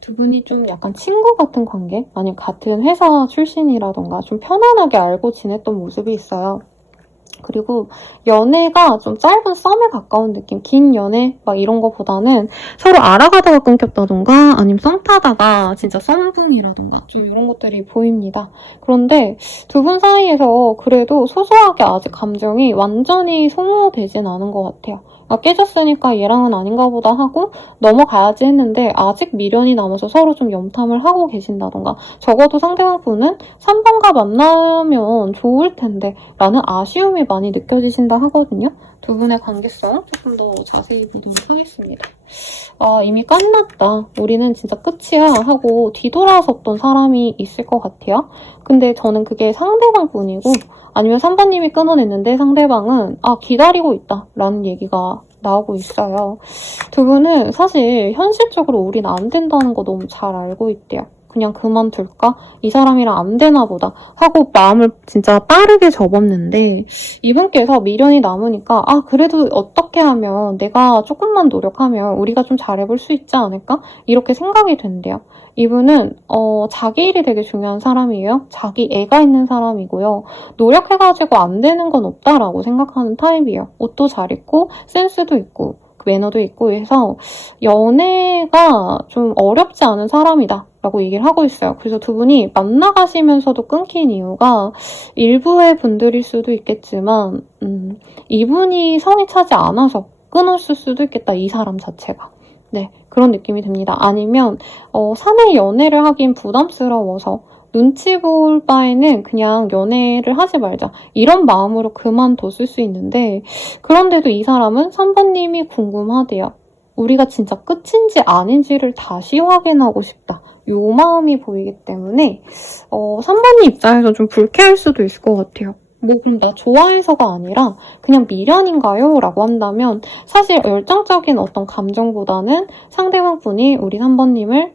두 분이 좀 약간 친구 같은 관계? 아니면 같은 회사 출신이라던가 좀 편안하게 알고 지냈던 모습이 있어요. 그리고 연애가 좀 짧은 썸에 가까운 느낌, 긴 연애 막 이런 거보다는 서로 알아가다가 끊겼다던가 아니면 썸 타다가 진짜 썸붕이라던가 좀 이런 것들이 보입니다. 그런데 두 분 사이에서 그래도 소소하게 아직 감정이 완전히 소모되진 않은 것 같아요. 깨졌으니까 얘랑은 아닌가 보다 하고 넘어가야지 했는데 아직 미련이 남아서 서로 좀 염탐을 하고 계신다던가, 적어도 상대방 분은 3번과 만나면 좋을 텐데 라는 아쉬움이 많이 느껴지신다 하거든요. 두 분의 관계성 조금 더 자세히 보도록 하겠습니다. 이미 끝났다, 우리는 진짜 끝이야 하고 뒤돌아섰던 사람이 있을 것 같아요. 근데 저는 그게 상대방 분이고, 아니면 3번님이 끊어냈는데 상대방은 기다리고 있다 라는 얘기가 나오고 있어요. 두 분은 사실 현실적으로 우린 안 된다는 거 너무 잘 알고 있대요. 그냥 그만둘까? 이 사람이랑 안 되나 보다 하고 마음을 진짜 빠르게 접었는데, 이분께서 미련이 남으니까 그래도 어떻게 하면, 내가 조금만 노력하면 우리가 좀 잘해볼 수 있지 않을까? 이렇게 생각이 된대요. 이분은 자기 일이 되게 중요한 사람이에요. 자기 애가 있는 사람이고요. 노력해가지고 안 되는 건 없다라고 생각하는 타입이에요. 옷도 잘 입고 센스도 있고 매너도 있고 해서 연애가 좀 어렵지 않은 사람이다 라고 얘기를 하고 있어요. 그래서 두 분이 만나가시면서도 끊긴 이유가 일부의 분들일 수도 있겠지만 이분이 성이 차지 않아서 끊었을 수도 있겠다, 이 사람 자체가. 네, 그런 느낌이 듭니다. 아니면 3회 연애를 하긴 부담스러워서 눈치 볼 바에는 그냥 연애를 하지 말자 이런 마음으로 그만뒀을 수 있는데, 그런데도 이 사람은 3번님이 궁금하대요. 우리가 진짜 끝인지 아닌지를 다시 확인하고 싶다, 요 마음이 보이기 때문에 3번님 입장에서 좀 불쾌할 수도 있을 것 같아요. 그럼 나 좋아해서가 아니라 그냥 미련인가요? 라고 한다면 사실 열정적인 어떤 감정보다는 상대방 분이 우리 3번님을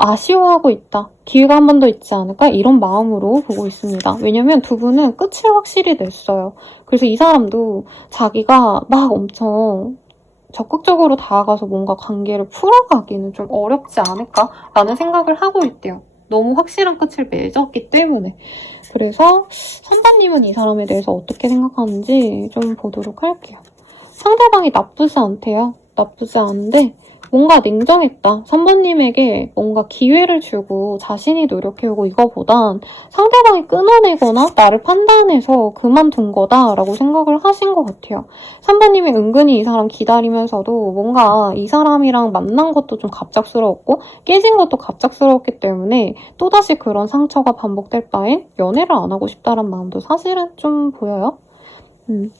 아쉬워하고 있다, 기회가 한 번 더 있지 않을까, 이런 마음으로 보고 있습니다. 왜냐면 두 분은 끝을 확실히 냈어요. 그래서 이 사람도 자기가 막 엄청 적극적으로 다가가서 뭔가 관계를 풀어가기는 좀 어렵지 않을까라는 생각을 하고 있대요. 너무 확실한 끝을 맺었기 때문에. 그래서 3번님은 이 사람에 대해서 어떻게 생각하는지 좀 보도록 할게요. 상대방이 나쁘지 않대요. 나쁘지 않은데 뭔가 냉정했다. 3번님에게 뭔가 기회를 주고 자신이 노력해오고 이거보단 상대방이 끊어내거나 나를 판단해서 그만둔 거다라고 생각을 하신 것 같아요. 3번님이 은근히 이 사람 기다리면서도 뭔가 이 사람이랑 만난 것도 좀 갑작스러웠고 깨진 것도 갑작스러웠기 때문에 또다시 그런 상처가 반복될 바엔 연애를 안 하고 싶다는 마음도 사실은 좀 보여요.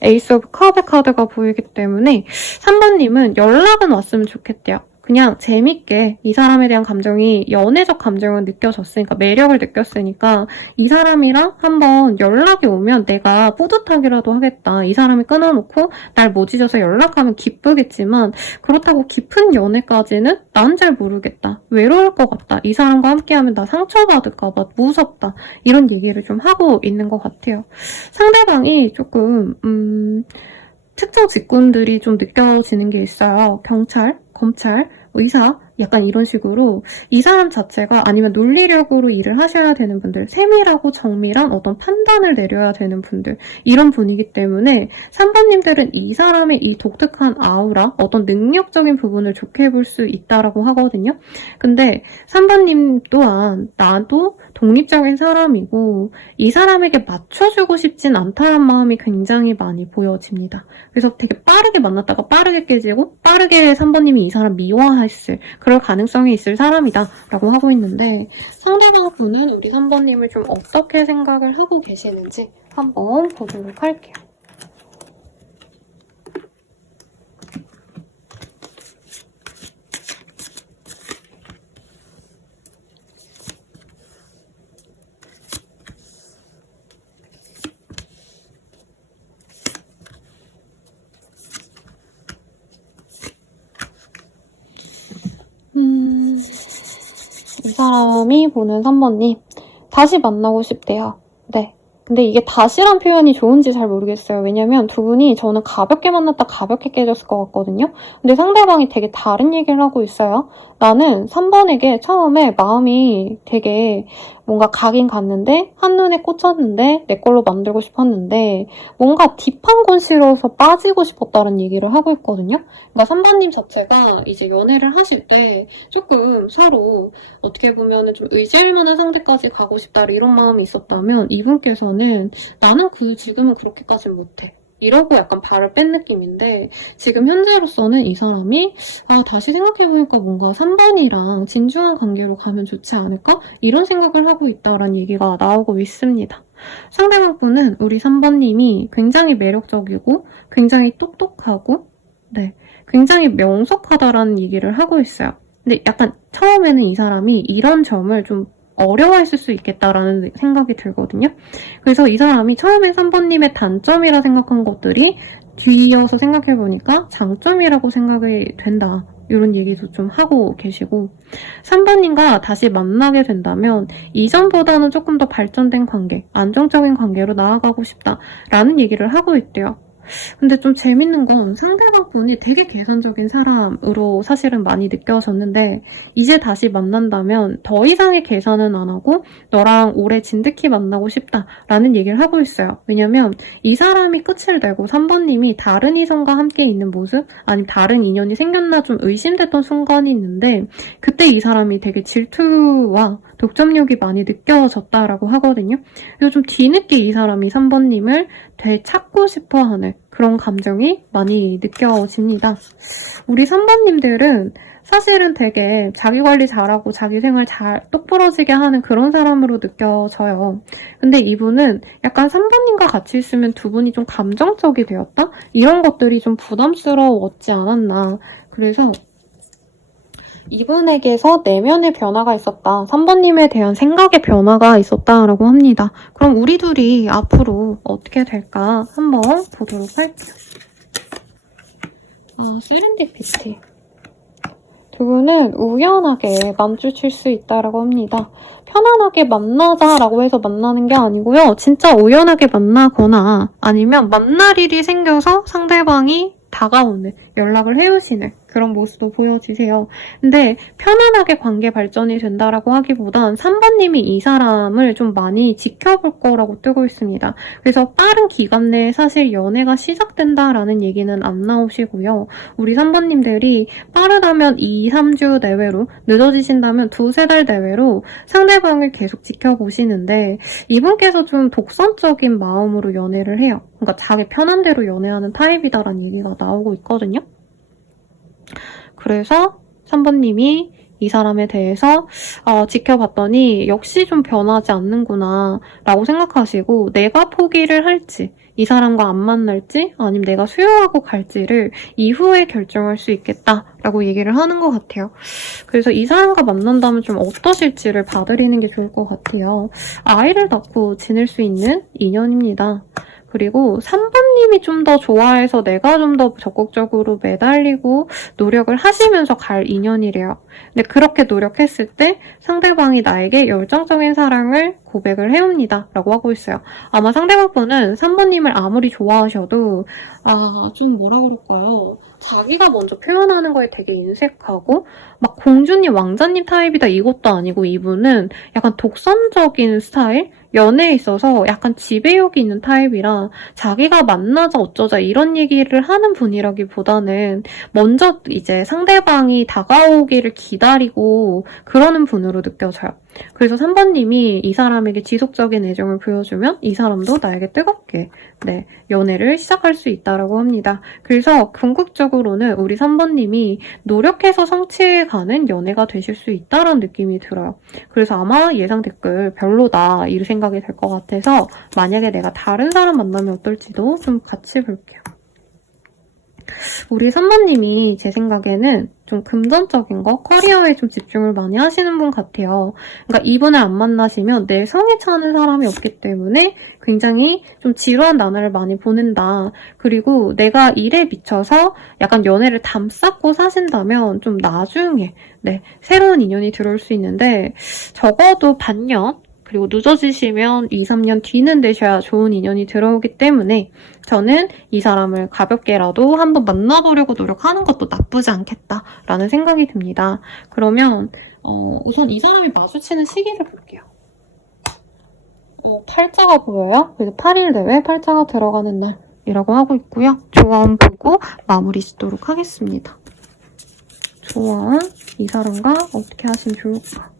에이스 오브 카드 카드가 보이기 때문에 3번님은 연락은 왔으면 좋겠대요. 그냥 재밌게 이 사람에 대한 감정이, 연애적 감정을 느껴졌으니까, 매력을 느꼈으니까 이 사람이랑 한번 연락이 오면 내가 뿌듯하기라도 하겠다. 이 사람이 끊어놓고 날 못 잊어서 연락하면 기쁘겠지만 그렇다고 깊은 연애까지는 난 잘 모르겠다. 외로울 것 같다. 이 사람과 함께하면 나 상처받을까 봐 무섭다. 이런 얘기를 좀 하고 있는 것 같아요. 상대방이 조금 특정 직군들이 좀 느껴지는 게 있어요. 경찰, 검찰, 의사, 약간 이런 식으로 이 사람 자체가, 아니면 논리력으로 일을 하셔야 되는 분들, 세밀하고 정밀한 어떤 판단을 내려야 되는 분들, 이런 분이기 때문에 3번님들은 이 사람의 이 독특한 아우라, 어떤 능력적인 부분을 좋게 볼 수 있다라고 하거든요. 근데 3번님 또한 나도 독립적인 사람이고 이 사람에게 맞춰주고 싶진 않다는 마음이 굉장히 많이 보여집니다. 그래서 되게 빠르게 만났다가 빠르게 깨지고 빠르게 3번님이 이 사람 미워했을 그럴 가능성이 있을 사람이다 라고 하고 있는데 상대방 분은 우리 3번님을 좀 어떻게 생각을 하고 계시는지 한번 보도록 할게요. 이 사람이 보는 3번님 다시 만나고 싶대요. 네. 근데 이게 다시란 표현이 좋은지 잘 모르겠어요. 왜냐면 두 분이 저는 가볍게 만났다 가볍게 깨졌을 것 같거든요. 근데 상대방이 되게 다른 얘기를 하고 있어요. 나는 3번에게 처음에 마음이 되게 뭔가 가긴 갔는데 한눈에 꽂혔는데 내 걸로 만들고 싶었는데 뭔가 딥한 건 싫어서 빠지고 싶었다는 얘기를 하고 있거든요. 그러니까 3번님 자체가 이제 연애를 하실 때 조금 서로 어떻게 보면 좀 의지할 만한 상대까지 가고 싶다 이런 마음이 있었다면 이분께서는 나는 지금은 그렇게까지는 못해. 이러고 약간 발을 뺀 느낌인데 지금 현재로서는 이 사람이 다시 생각해보니까 뭔가 3번이랑 진중한 관계로 가면 좋지 않을까? 이런 생각을 하고 있다라는 얘기가 나오고 있습니다. 상대방 분은 우리 3번님이 굉장히 매력적이고 굉장히 똑똑하고 네, 굉장히 명석하다라는 얘기를 하고 있어요. 근데 약간 처음에는 이 사람이 이런 점을 좀 어려워했을 수 있겠다라는 생각이 들거든요. 그래서 이 사람이 처음에 3번님의 단점이라 생각한 것들이 뒤이어서 생각해보니까 장점이라고 생각이 된다. 이런 얘기도 좀 하고 계시고 3번님과 다시 만나게 된다면 이전보다는 조금 더 발전된 관계, 안정적인 관계로 나아가고 싶다라는 얘기를 하고 있대요. 근데 좀 재밌는 건 상대방 분이 되게 계산적인 사람으로 사실은 많이 느껴졌는데 이제 다시 만난다면 더 이상의 계산은 안 하고 너랑 오래 진득히 만나고 싶다라는 얘기를 하고 있어요. 왜냐면 이 사람이 끝을 내고 3번님이 다른 이성과 함께 있는 모습 아니면 다른 인연이 생겼나 좀 의심됐던 순간이 있는데 그때 이 사람이 되게 질투와 독점력이 많이 느껴졌다라고 하거든요. 그래서 좀 뒤늦게 이 사람이 3번님을 되찾고 싶어하는 그런 감정이 많이 느껴집니다. 우리 3번님들은 사실은 되게 자기 관리 잘하고 자기 생활 잘 똑부러지게 하는 그런 사람으로 느껴져요. 근데 이분은 약간 3번님과 같이 있으면 두 분이 좀 감정적이 되었다? 이런 것들이 좀 부담스러웠지 않았나. 그래서 이분에게서 내면의 변화가 있었다. 3번님에 대한 생각의 변화가 있었다라고 합니다. 그럼 우리 둘이 앞으로 어떻게 될까 한번 보도록 할게요. 세렌디피티. 두 분은 우연하게 마주칠 수 있다라고 합니다. 편안하게 만나자라고 해서 만나는 게 아니고요. 진짜 우연하게 만나거나 아니면 만날 일이 생겨서 상대방이 다가오는, 연락을 해오시는 그런 모습도 보여지세요. 근데 편안하게 관계 발전이 된다라고 하기보단 3번님이 이 사람을 좀 많이 지켜볼 거라고 뜨고 있습니다. 그래서 빠른 기간 내에 사실 연애가 시작된다라는 얘기는 안 나오시고요. 우리 3번님들이 빠르다면 2, 3주 내외로, 늦어지신다면 2, 3달 내외로 상대방을 계속 지켜보시는데 이분께서 좀 독선적인 마음으로 연애를 해요. 그러니까 자기 편한 대로 연애하는 타입이다라는 얘기가 나오고 있거든요. 그래서 3번님이 이 사람에 대해서 지켜봤더니 역시 좀 변하지 않는구나 라고 생각하시고 내가 포기를 할지 이 사람과 안 만날지 아니면 내가 수용하고 갈지를 이후에 결정할 수 있겠다라고 얘기를 하는 것 같아요. 그래서 이 사람과 만난다면 좀 어떠실지를 봐드리는 게 좋을 것 같아요. 아이를 낳고 지낼 수 있는 인연입니다. 그리고 3번님이 좀 더 좋아해서 내가 좀 더 적극적으로 매달리고 노력을 하시면서 갈 인연이래요. 근데 그렇게 노력했을 때 상대방이 나에게 열정적인 사랑을 고백을 해옵니다. 라고 하고 있어요. 아마 상대방 분은 3번님을 아무리 좋아하셔도 좀 뭐라 그럴까요? 자기가 먼저 표현하는 거에 되게 인색하고 막 공주님, 왕자님 타입이다 이것도 아니고 이분은 약간 독선적인 스타일? 연애에 있어서 약간 지배욕이 있는 타입이라 자기가 만나자 어쩌자 이런 얘기를 하는 분이라기보다는 먼저 이제 상대방이 다가오기를 기다리고 그러는 분으로 느껴져요. 그래서 3번님이 이 사람에게 지속적인 애정을 보여주면 이 사람도 나에게 뜨겁게 연애를 시작할 수 있다라고 합니다. 그래서 궁극적으로는 우리 3번님이 노력해서 성취해가는 연애가 되실 수 있다라는 느낌이 들어요. 그래서 아마 예상 댓글 별로다 이 생각이 들 것 같아서 만약에 내가 다른 사람 만나면 어떨지도 좀 같이 볼게요. 우리 3번님이 제 생각에는 좀 금전적인 거, 커리어에 좀 집중을 많이 하시는 분 같아요. 그러니까 이분을 안 만나시면 내 성에 차는 사람이 없기 때문에 굉장히 좀 지루한 나날을 많이 보낸다. 그리고 내가 일에 미쳐서 약간 연애를 담쌓고 사신다면 좀 나중에 새로운 인연이 들어올 수 있는데 적어도 반년 그리고 늦어지시면 2, 3년 뒤는 되셔야 좋은 인연이 들어오기 때문에 저는 이 사람을 가볍게라도 한번 만나보려고 노력하는 것도 나쁘지 않겠다라는 생각이 듭니다. 그러면 우선 이 사람이 마주치는 시기를 볼게요. 팔자가 보여요? 그래서 8일 내외 팔자가 들어가는 날이라고 하고 있고요. 조언 보고 마무리 짓도록 하겠습니다. 조언, 이 사람과 어떻게 하시면 좋을까?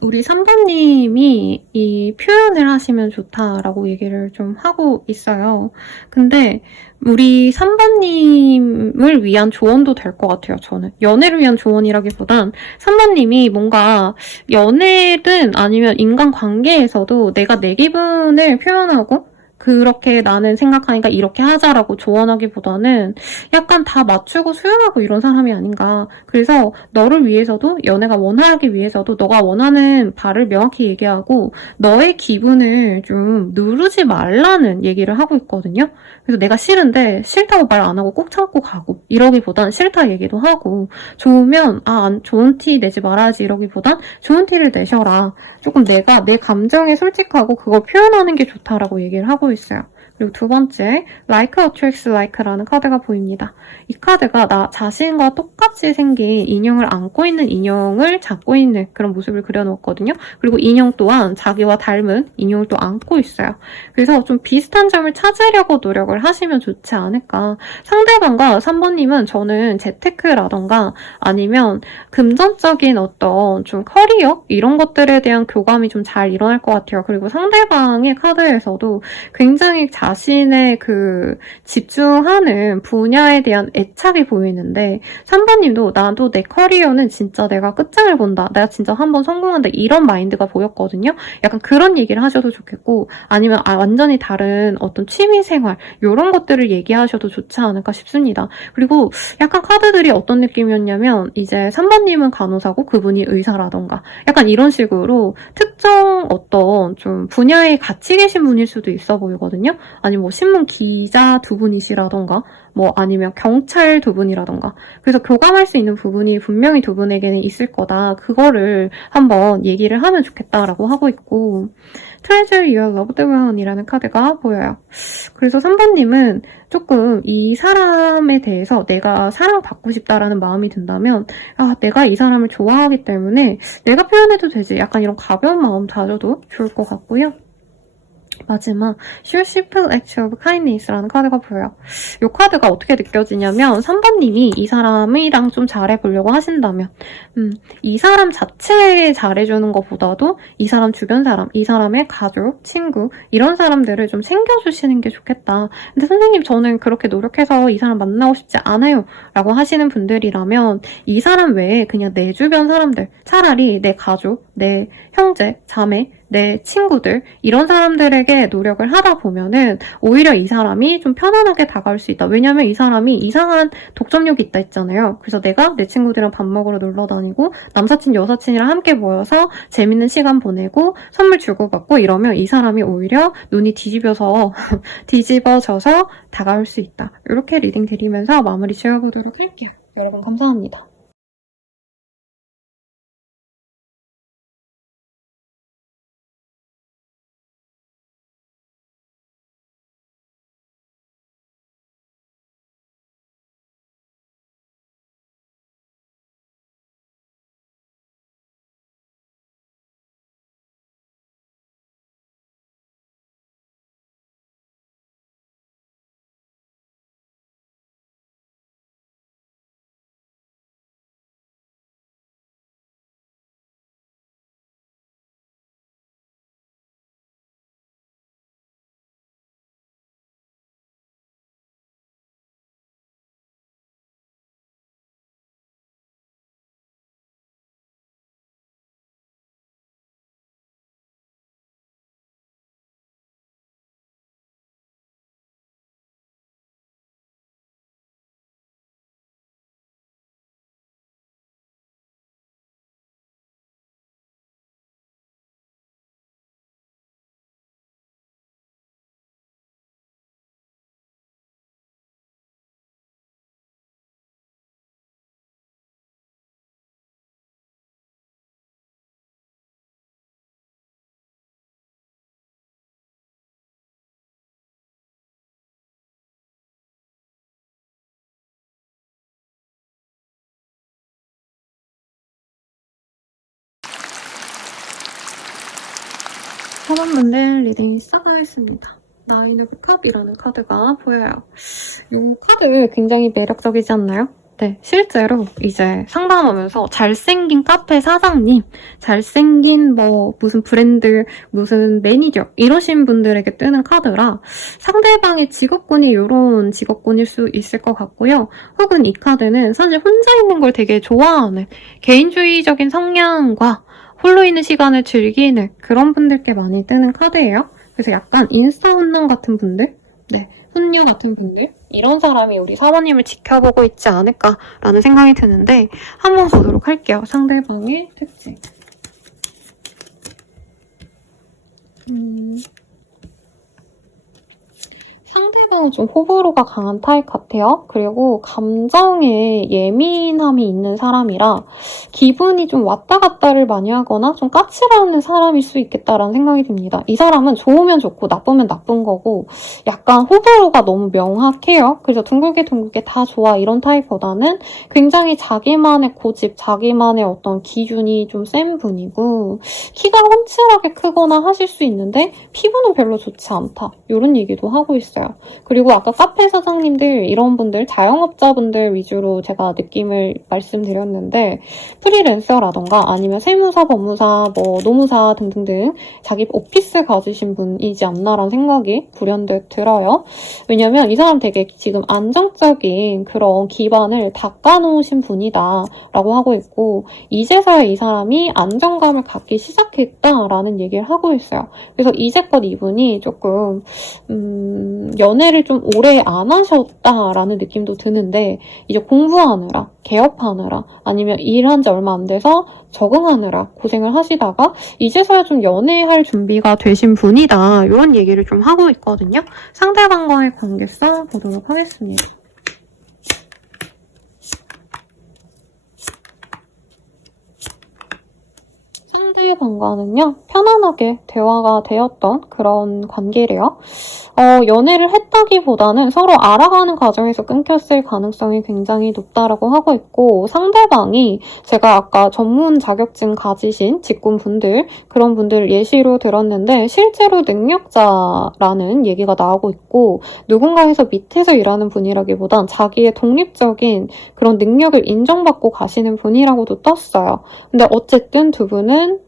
우리 3번님이 이 표현을 하시면 좋다라고 얘기를 좀 하고 있어요. 근데 우리 3번님을 위한 조언도 될 것 같아요, 저는. 연애를 위한 조언이라기보단 3번님이 뭔가 연애든 아니면 인간관계에서도 내가 내 기분을 표현하고 그렇게 나는 생각하니까 이렇게 하자라고 조언하기보다는 약간 다 맞추고 수용하고 이런 사람이 아닌가. 그래서 너를 위해서도 연애가 원활하기 위해서도 너가 원하는 바를 명확히 얘기하고 너의 기분을 좀 누르지 말라는 얘기를 하고 있거든요. 그래서 내가 싫은데 싫다고 말 안 하고 꼭 참고 가고 이러기보단 싫다 얘기도 하고 좋으면 좋은 티 내지 말아야지 이러기보단 좋은 티를 내셔라. 조금 내가 내 감정에 솔직하고 그걸 표현하는 게 좋다라고 얘기를 하고 있어요. 그리고 두 번째, Like attracts like라는 카드가 보입니다. 이 카드가 나 자신과 똑같이 생긴 인형을 안고 있는 인형을 잡고 있는 그런 모습을 그려놓았거든요. 그리고 인형 또한 자기와 닮은 인형을 또 안고 있어요. 그래서 좀 비슷한 점을 찾으려고 노력을 하시면 좋지 않을까. 상대방과 3번님은 저는 재테크라던가 아니면 금전적인 어떤 좀 커리어? 이런 것들에 대한 교감이 좀 잘 일어날 것 같아요. 그리고 상대방의 카드에서도 굉장히 자신의 그 집중하는 분야에 대한 애착이 보이는데 3번님도 나도 내 커리어는 진짜 내가 끝장을 본다. 내가 진짜 한번 성공한다. 이런 마인드가 보였거든요. 약간 그런 얘기를 하셔도 좋겠고 아니면 완전히 다른 어떤 취미생활 이런 것들을 얘기하셔도 좋지 않을까 싶습니다. 그리고 약간 카드들이 어떤 느낌이었냐면 이제 3번님은 간호사고 그분이 의사라던가 약간 이런 식으로 특정 어떤 좀 분야에 같이 계신 분일 수도 있어 보이거든요. 아니 뭐 신문 기자 두 분이시라던가 뭐 아니면 경찰 두 분이라던가 그래서 교감할 수 있는 부분이 분명히 두 분에게는 있을 거다. 그거를 한번 얘기를 하면 좋겠다라고 하고 있고 Treasure Your Loved One이라는 카드가 보여요. 그래서 3번님은 조금 이 사람에 대해서 내가 사랑받고 싶다라는 마음이 든다면 내가 이 사람을 좋아하기 때문에 내가 표현해도 되지. 약간 이런 가벼운 마음 가져도 좋을 것 같고요. 마지막 Show Simple Acts of Kindness라는 카드가 보여요. 이 카드가 어떻게 느껴지냐면 3번님이 이 사람이랑 좀 잘해보려고 하신다면 이 사람 자체에 잘해주는 것보다도 이 사람 주변 사람, 이 사람의 가족, 친구 이런 사람들을 좀 챙겨주시는 게 좋겠다. 근데 선생님 저는 그렇게 노력해서 이 사람 만나고 싶지 않아요 라고 하시는 분들이라면 이 사람 외에 그냥 내 주변 사람들 차라리 내 가족, 내 형제, 자매 내 친구들 이런 사람들에게 노력을 하다 보면은 오히려 이 사람이 좀 편안하게 다가올 수 있다. 왜냐면 이 사람이 이상한 독점력이 있다 했잖아요. 그래서 내가 내 친구들이랑 밥 먹으러 놀러 다니고 남사친 여사친이랑 함께 모여서 재밌는 시간 보내고 선물 주고받고 이러면 이 사람이 오히려 눈이 뒤집어져서 다가올 수 있다. 이렇게 리딩 드리면서 마무리 지어보도록 할게요. 여러분 감사합니다. 4번분들 리딩 시작하겠습니다. 나인 오브 컵이라는 카드가 보여요. 이 카드 굉장히 매력적이지 않나요? 네, 실제로 이제 상담하면서 잘생긴 카페 사장님, 잘생긴 무슨 브랜드, 무슨 매니저 이러신 분들에게 뜨는 카드라 상대방의 직업군이 이런 직업군일 수 있을 것 같고요. 혹은 이 카드는 사실 혼자 있는 걸 되게 좋아하는 개인주의적인 성향과 홀로 있는 시간을 즐기는 그런 분들께 많이 뜨는 카드예요. 그래서 약간 인스타 혼남 같은 분들, 네, 훈녀 같은 분들, 이런 사람이 우리 사모님을 지켜보고 있지 않을까라는 생각이 드는데 한번 보도록 할게요. 상대방의 특징. 상대방은 좀 호불호가 강한 타입 같아요. 그리고 감정에 예민함이 있는 사람이라 기분이 좀 왔다 갔다를 많이 하거나 좀 까칠하는 사람일 수 있겠다라는 생각이 듭니다. 이 사람은 좋으면 좋고 나쁘면 나쁜 거고 약간 호불호가 너무 명확해요. 그래서 둥글게 다 좋아 이런 타입보다는 굉장히 자기만의 고집, 자기만의 어떤 기준이 좀 센 분이고 키가 훤칠하게 크거나 하실 수 있는데 피부는 별로 좋지 않다. 이런 얘기도 하고 있어요. 그리고 아까 카페 사장님들 이런 분들 자영업자분들 위주로 제가 느낌을 말씀드렸는데 프리랜서라던가 아니면 세무사, 법무사, 노무사 등등등 자기 오피스 가지신 분이지 않나라는 생각이 불현듯 들어요. 왜냐면 이 사람 되게 지금 안정적인 그런 기반을 닦아놓으신 분이다 라고 하고 있고 이제서야 이 사람이 안정감을 갖기 시작했다라는 얘기를 하고 있어요. 그래서 이제껏 이분이 조금 연애를 좀 오래 안 하셨다라는 느낌도 드는데 이제 공부하느라, 개업하느라 아니면 일한 지 얼마 안 돼서 적응하느라 고생을 하시다가 이제서야 좀 연애할 준비가 되신 분이다 이런 얘기를 좀 하고 있거든요. 상대방과의 관계성 보도록 하겠습니다. 상대방과는요 편안하게 대화가 되었던 그런 관계래요. 연애를 했다기보다는 서로 알아가는 과정에서 끊겼을 가능성이 굉장히 높다라고 하고 있고 상대방이 제가 아까 전문 자격증 가지신 직군분들 그런 분들 예시로 들었는데 실제로 능력자라는 얘기가 나오고 있고 누군가에서 밑에서 일하는 분이라기보단 자기의 독립적인 그런 능력을 인정받고 가시는 분이라고도 떴어요. 근데 어쨌든 두 분은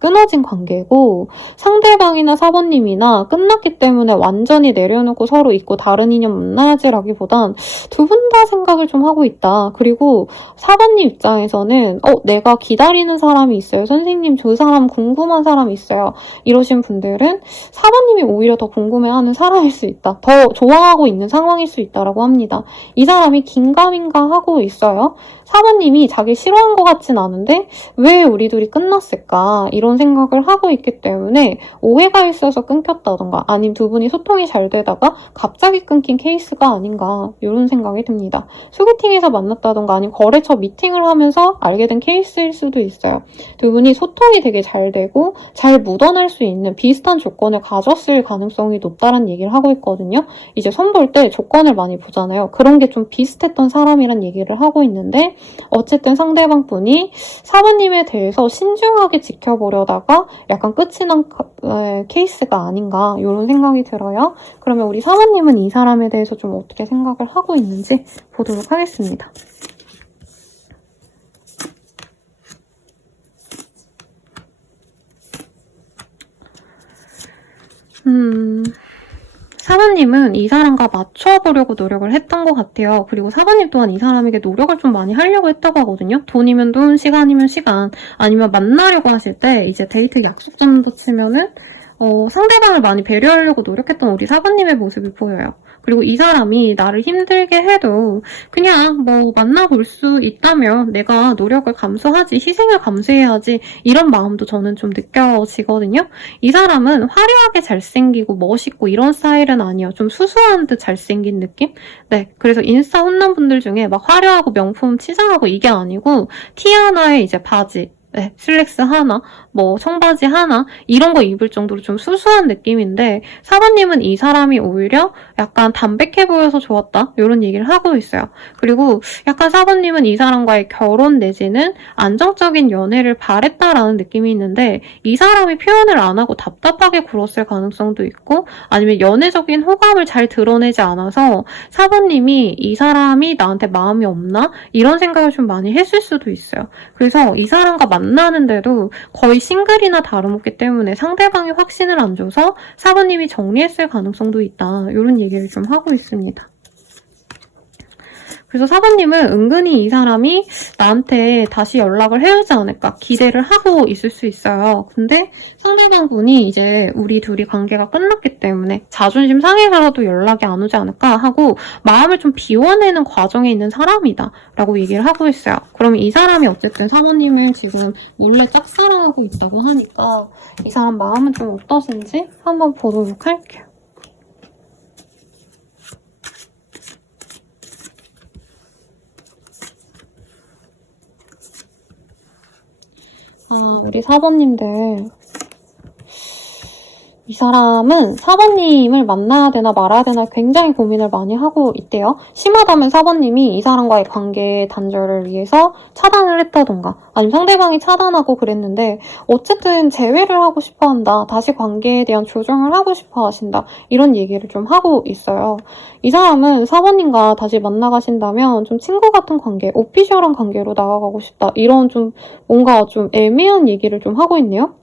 끊어진 관계고 상대방이나 사모님이나 끝났기 때문에 완전히 내려놓고 서로 있고 다른 인연 만나야지라기보단 두 분 다 생각을 좀 하고 있다. 그리고 사모님 입장에서는 내가 기다리는 사람이 있어요. 선생님 저 사람 궁금한 사람이 있어요. 이러신 분들은 사모님이 오히려 더 궁금해하는 사람일 수 있다. 더 좋아하고 있는 상황일 수 있다라고 합니다. 이 사람이 긴가민가 하고 있어요. 사모님이 자기 싫어한 것 같진 않은데 왜 우리 둘이 끝났을까 이런 생각을 하고 있기 때문에 오해가 있어서 끊겼다던가 아니면 두 분이 소통이 잘 되다가 갑자기 끊긴 케이스가 아닌가 이런 생각이 듭니다. 소개팅에서 만났다던가 아니면 거래처 미팅을 하면서 알게 된 케이스일 수도 있어요. 두 분이 소통이 되게 잘 되고 잘 묻어날 수 있는 비슷한 조건을 가졌을 가능성이 높다는 얘기를 하고 있거든요. 이제 손 볼 때 조건을 많이 보잖아요. 그런 게 좀 비슷했던 사람이란 얘기를 하고 있는데 어쨌든 상대방 분이 사모님에 대해서 신중하게 지켜보려다가 약간 끝이 난 케이스가 아닌가 이런 생각이 들어요. 그러면 우리 사모님은 이 사람에 대해서 좀 어떻게 생각을 하고 있는지 보도록 하겠습니다. 사모님은 이 사람과 맞춰보려고 노력을 했던 것 같아요. 그리고 사모님 또한 이 사람에게 노력을 좀 많이 하려고 했다고 하거든요. 돈이면 돈, 시간이면 시간, 아니면 만나려고 하실 때 이제 데이트 약속 정도 치면은 상대방을 많이 배려하려고 노력했던 우리 사부님의 모습이 보여요. 그리고 이 사람이 나를 힘들게 해도 그냥 만나볼 수 있다면 내가 노력을 감수하지, 희생을 감수해야지 이런 마음도 저는 좀 느껴지거든요. 이 사람은 화려하게 잘생기고 멋있고 이런 스타일은 아니에요. 좀 수수한 듯 잘생긴 느낌? 네, 그래서 인스타 혼남 분들 중에 막 화려하고 명품 치장하고 이게 아니고 티 하나에 이제 바지 네, 슬랙스 하나, 뭐 청바지 하나 이런 거 입을 정도로 좀 수수한 느낌인데 4번님은 이 사람이 오히려 약간 담백해 보여서 좋았다 이런 얘기를 하고 있어요. 그리고 약간 4번님은 이 사람과의 결혼 내지는 안정적인 연애를 바랬다라는 느낌이 있는데 이 사람이 표현을 안 하고 답답하게 굴었을 가능성도 있고 아니면 연애적인 호감을 잘 드러내지 않아서 4번님이 이 사람이 나한테 마음이 없나? 이런 생각을 좀 많이 했을 수도 있어요. 그래서 이 사람과 만나는데도 거의 싱글이나 다름없기 때문에 상대방이 확신을 안 줘서 4번님이 정리했을 가능성도 있다. 이런 얘기를 좀 하고 있습니다. 그래서 4번님은 은근히 이 사람이 나한테 다시 연락을 해오지 않을까 기대를 하고 있을 수 있어요. 근데 상대방분이 이제 우리 둘이 관계가 끝났기 때문에 자존심 상해서라도 연락이 안 오지 않을까 하고 마음을 좀 비워내는 과정에 있는 사람이다 라고 얘기를 하고 있어요. 그럼 이 사람이 어쨌든 4번님을 지금 몰래 짝사랑하고 있다고 하니까 이 사람 마음은 좀 어떠신지 한번 보도록 할게요. 우리 4번님들 이 사람은 4번님을 만나야 되나 말아야 되나 굉장히 고민을 많이 하고 있대요. 심하다면 4번님이 이 사람과의 관계 단절을 위해서 차단을 했다던가 아니면 상대방이 차단하고 그랬는데 어쨌든 재회를 하고 싶어한다. 다시 관계에 대한 조정을 하고 싶어 하신다. 이런 얘기를 좀 하고 있어요. 이 사람은 4번님과 다시 만나가신다면 좀 친구 같은 관계, 오피셜한 관계로 나아가고 싶다. 이런 좀 뭔가 좀 애매한 얘기를 좀 하고 있네요.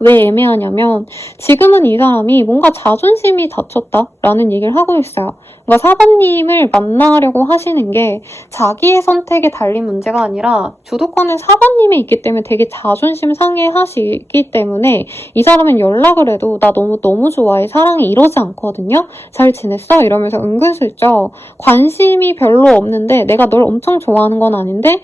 왜 애매하냐면 지금은 이 사람이 뭔가 자존심이 다쳤다라는 얘기를 하고 있어요. 그러니까 4번님을 만나려고 하시는 게 자기의 선택에 달린 문제가 아니라 주도권은 4번님에 있기 때문에 되게 자존심 상해하시기 때문에 이 사람은 연락을 해도 나 너무 좋아해, 사랑해 이러지 않거든요. 잘 지냈어? 이러면서 은근슬쩍 관심이 별로 없는데 내가 널 엄청 좋아하는 건 아닌데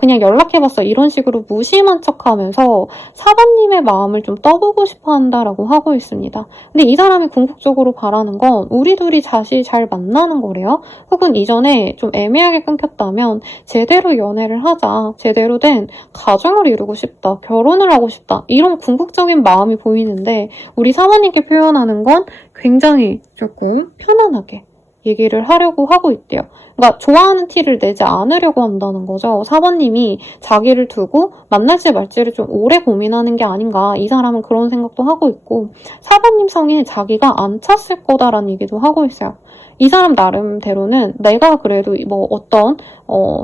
그냥 연락해봤어 이런 식으로 무심한 척하면서 4번님의 마음을 좀 떠보고 싶어 한다라고 하고 있습니다. 근데 이 사람이 궁극적으로 바라는 건 우리 둘이 다시 잘 만나는 거래요. 혹은 이전에 좀 애매하게 끊겼다면 제대로 연애를 하자, 제대로 된 가정을 이루고 싶다, 결혼을 하고 싶다 이런 궁극적인 마음이 보이는데 우리 4번님께 표현하는 건 굉장히 조금 편안하게 얘기를 하려고 하고 있대요. 그러니까 좋아하는 티를 내지 않으려고 한다는 거죠. 4번님이 자기를 두고 만날지 말지를 좀 오래 고민하는 게 아닌가. 이 사람은 그런 생각도 하고 있고 4번님 성에 자기가 안 찼을 거다라는 얘기도 하고 있어요. 이 사람 나름대로는 내가 그래도 뭐 어떤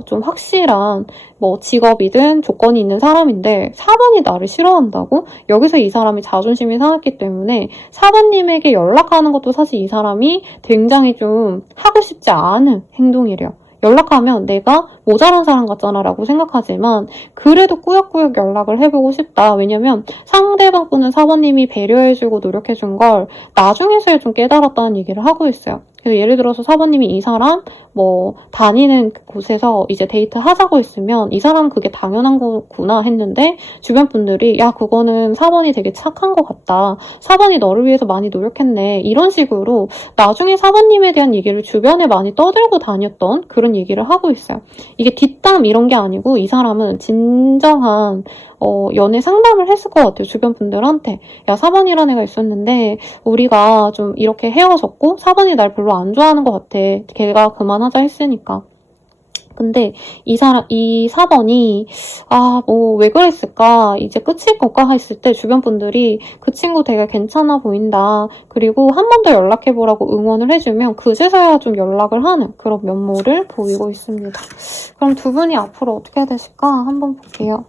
좀 확실한 뭐 직업이든 조건이 있는 사람인데 4번이 나를 싫어한다고? 여기서 이 사람이 자존심이 상했기 때문에 4번님에게 연락하는 것도 사실 이 사람이 굉장히 좀 하고 싶지 않은 행동이래요. 연락하면 내가 모자란 사람 같잖아 라고 생각하지만 그래도 꾸역꾸역 연락을 해보고 싶다. 왜냐면 상대방 분은 4번님이 배려해주고 노력해준 걸 나중에서야 좀 깨달았다는 얘기를 하고 있어요. 그래서 예를 들어서 4번님이 이 사람 뭐 다니는 곳에서 이제 데이트 하자고 했으면 이 사람은 그게 당연한 거구나 했는데 주변 분들이 야 그거는 4번이 되게 착한 것 같다. 4번이 너를 위해서 많이 노력했네. 이런 식으로 나중에 4번님에 대한 얘기를 주변에 많이 떠들고 다녔던 그런 얘기를 하고 있어요. 이게 뒷담 이런 게 아니고 이 사람은 진정한 연애 상담을 했을 것 같아요. 주변 분들한테. 야 4번이라는 애가 있었는데 우리가 좀 이렇게 헤어졌고 4번이 날 별로 안 좋아하는 것 같아. 걔가 그만하자 했으니까. 근데 이 4번이 뭐 왜 그랬을까 이제 끝일 걸까 했을 때 주변 분들이 그 친구 되게 괜찮아 보인다 그리고 한 번 더 연락해보라고 응원을 해주면 그제서야 좀 연락을 하는 그런 면모를 보이고 있습니다. 그럼 두 분이 앞으로 어떻게 되실까 한번 볼게요.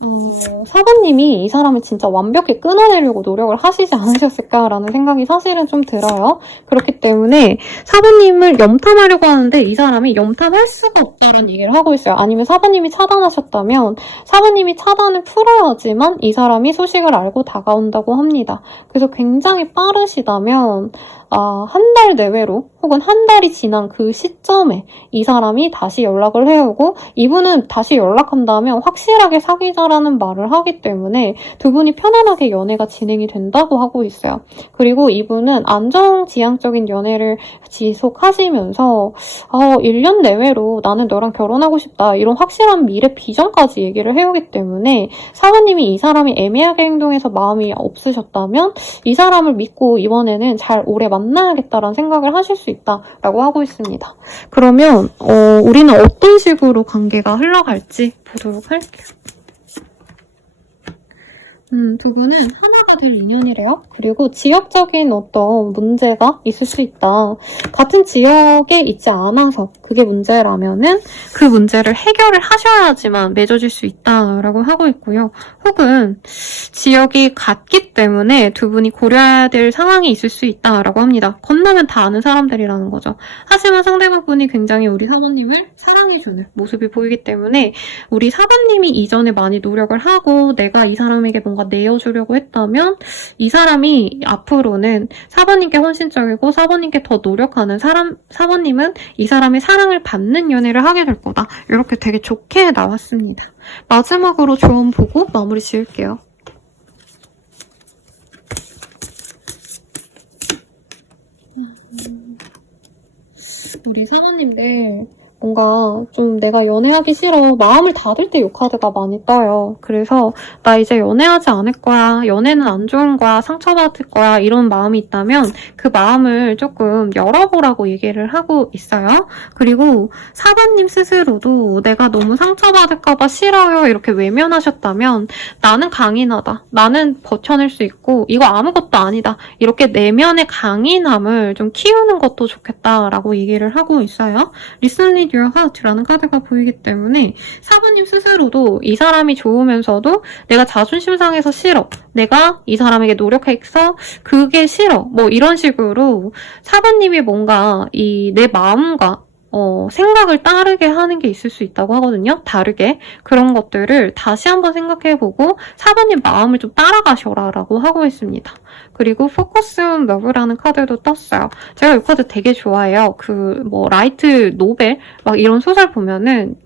4번님이 이 사람을 진짜 완벽히 끊어내려고 노력을 하시지 않으셨을까라는 생각이 사실은 좀 들어요. 그렇기 때문에 4번님을 염탐하려고 하는데 이 사람이 염탐할 수가 없다는 얘기를 하고 있어요. 아니면 4번님이 차단하셨다면 4번님이 차단을 풀어야지만 이 사람이 소식을 알고 다가온다고 합니다. 그래서 굉장히 빠르시다면 한 달 내외로 혹은 한 달이 지난 그 시점에 이 사람이 다시 연락을 해오고 이분은 다시 연락한다면 확실하게 사귀자라는 말을 하기 때문에 두 분이 편안하게 연애가 진행이 된다고 하고 있어요. 그리고 이분은 안정지향적인 연애를 지속하시면서 1년 내외로 나는 너랑 결혼하고 싶다 이런 확실한 미래 비전까지 얘기를 해오기 때문에 사모님이 이 사람이 애매하게 행동해서 마음이 없으셨다면 이 사람을 믿고 이번에는 잘 오래 만나야겠다라는 생각을 하실 수 있다라고 하고 있습니다. 그러면 우리는 어떤 식으로 관계가 흘러갈지 보도록 할게요. 두 분은 하나가 될 인연이래요. 그리고 지역적인 어떤 문제가 있을 수 있다. 같은 지역에 있지 않아서 그게 문제라면은 그 문제를 해결을 하셔야지만 맺어질 수 있다라고 하고 있고요. 혹은 지역이 같기 때문에 두 분이 고려해야 될 상황이 있을 수 있다라고 합니다. 건너면 다 아는 사람들이라는 거죠. 하지만 상대방 분이 굉장히 우리 사모님을 사랑해주는 모습이 보이기 때문에 우리 사모님이 이전에 많이 노력을 하고 내가 이 사람에게 뭔가 내어주려고 했다면 이 사람이 앞으로는 사모님께 헌신적이고 사모님께 더 노력하는 사모님은 이 사람의 사랑을 받는 연애를 하게 될 거다. 이렇게 되게 좋게 나왔습니다. 마지막으로 조언 보고 마무리 지을게요. 우리 사모님들 뭔가 좀 내가 연애하기 싫어. 마음을 닫을 때 이 카드가 많이 떠요. 그래서 나 이제 연애하지 않을 거야. 연애는 안 좋은 거야. 상처받을 거야. 이런 마음이 있다면 그 마음을 조금 열어보라고 얘기를 하고 있어요. 그리고 사관님 스스로도 내가 너무 상처받을까 봐 싫어요. 이렇게 외면하셨다면 나는 강인하다. 나는 버텨낼 수 있고 이거 아무것도 아니다. 이렇게 내면의 강인함을 좀 키우는 것도 좋겠다라고 얘기를 하고 있어요. 리슬리 Your Heart라는 카드가 보이기 때문에 사부님 스스로도 이 사람이 좋으면서도 내가 자존심 상해서 싫어. 내가 이 사람에게 노력해서 그게 싫어. 뭐 이런 식으로 사부님이 뭔가 내 마음과 생각을 따르게 하는 게 있을 수 있다고 하거든요. 다르게. 그런 것들을 다시 한번 생각해보고 사부님 마음을 좀 따라가셔라 라고 하고 있습니다. 그리고 포커스 온 러브라는 카드도 떴어요. 제가 이 카드 되게 좋아해요. 라이트 노벨 막 이런 소설 보면은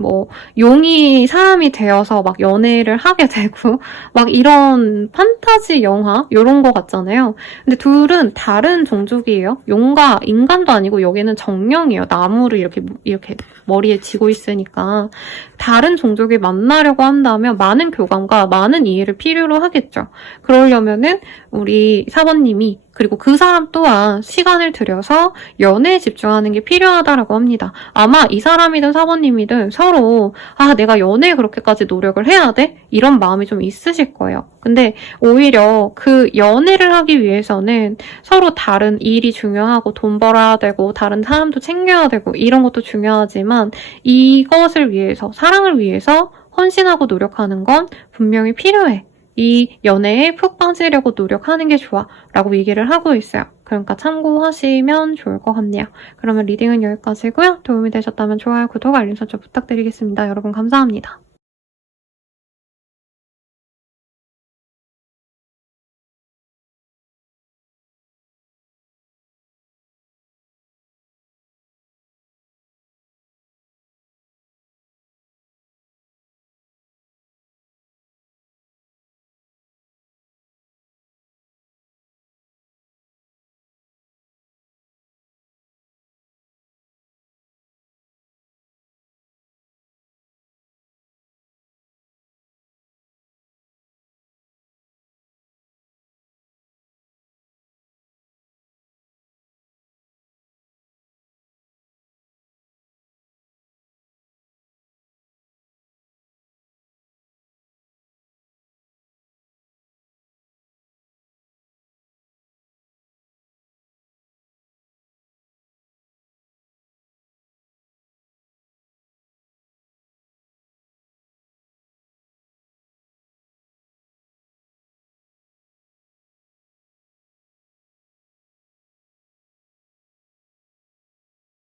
용이 사람이 되어서 막 연애를 하게 되고 막 이런 판타지 영화 이런 거 같잖아요. 근데 둘은 다른 종족이에요. 용과 인간도 아니고 여기는 정령이에요. 나무를 이렇게 머리에 지고 있으니까 다른 종족이 만나려고 한다면 많은 교감과 많은 이해를 필요로 하겠죠. 그러려면은 우리 사번님이 그리고 그 사람 또한 시간을 들여서 연애에 집중하는 게 필요하다라고 합니다. 아마 이 사람이든 사모님이든 서로 내가 연애에 그렇게까지 노력을 해야 돼? 이런 마음이 좀 있으실 거예요. 근데 오히려 그 연애를 하기 위해서는 서로 다른 일이 중요하고 돈 벌어야 되고 다른 사람도 챙겨야 되고 이런 것도 중요하지만 이것을 위해서 사랑을 위해서 헌신하고 노력하는 건 분명히 필요해. 이 연애에 푹 빠지려고 노력하는 게 좋아 라고 얘기를 하고 있어요. 그러니까 참고하시면 좋을 것 같네요. 그러면 리딩은 여기까지고요. 도움이 되셨다면 좋아요, 구독, 알림 설정 부탁드리겠습니다. 여러분 감사합니다.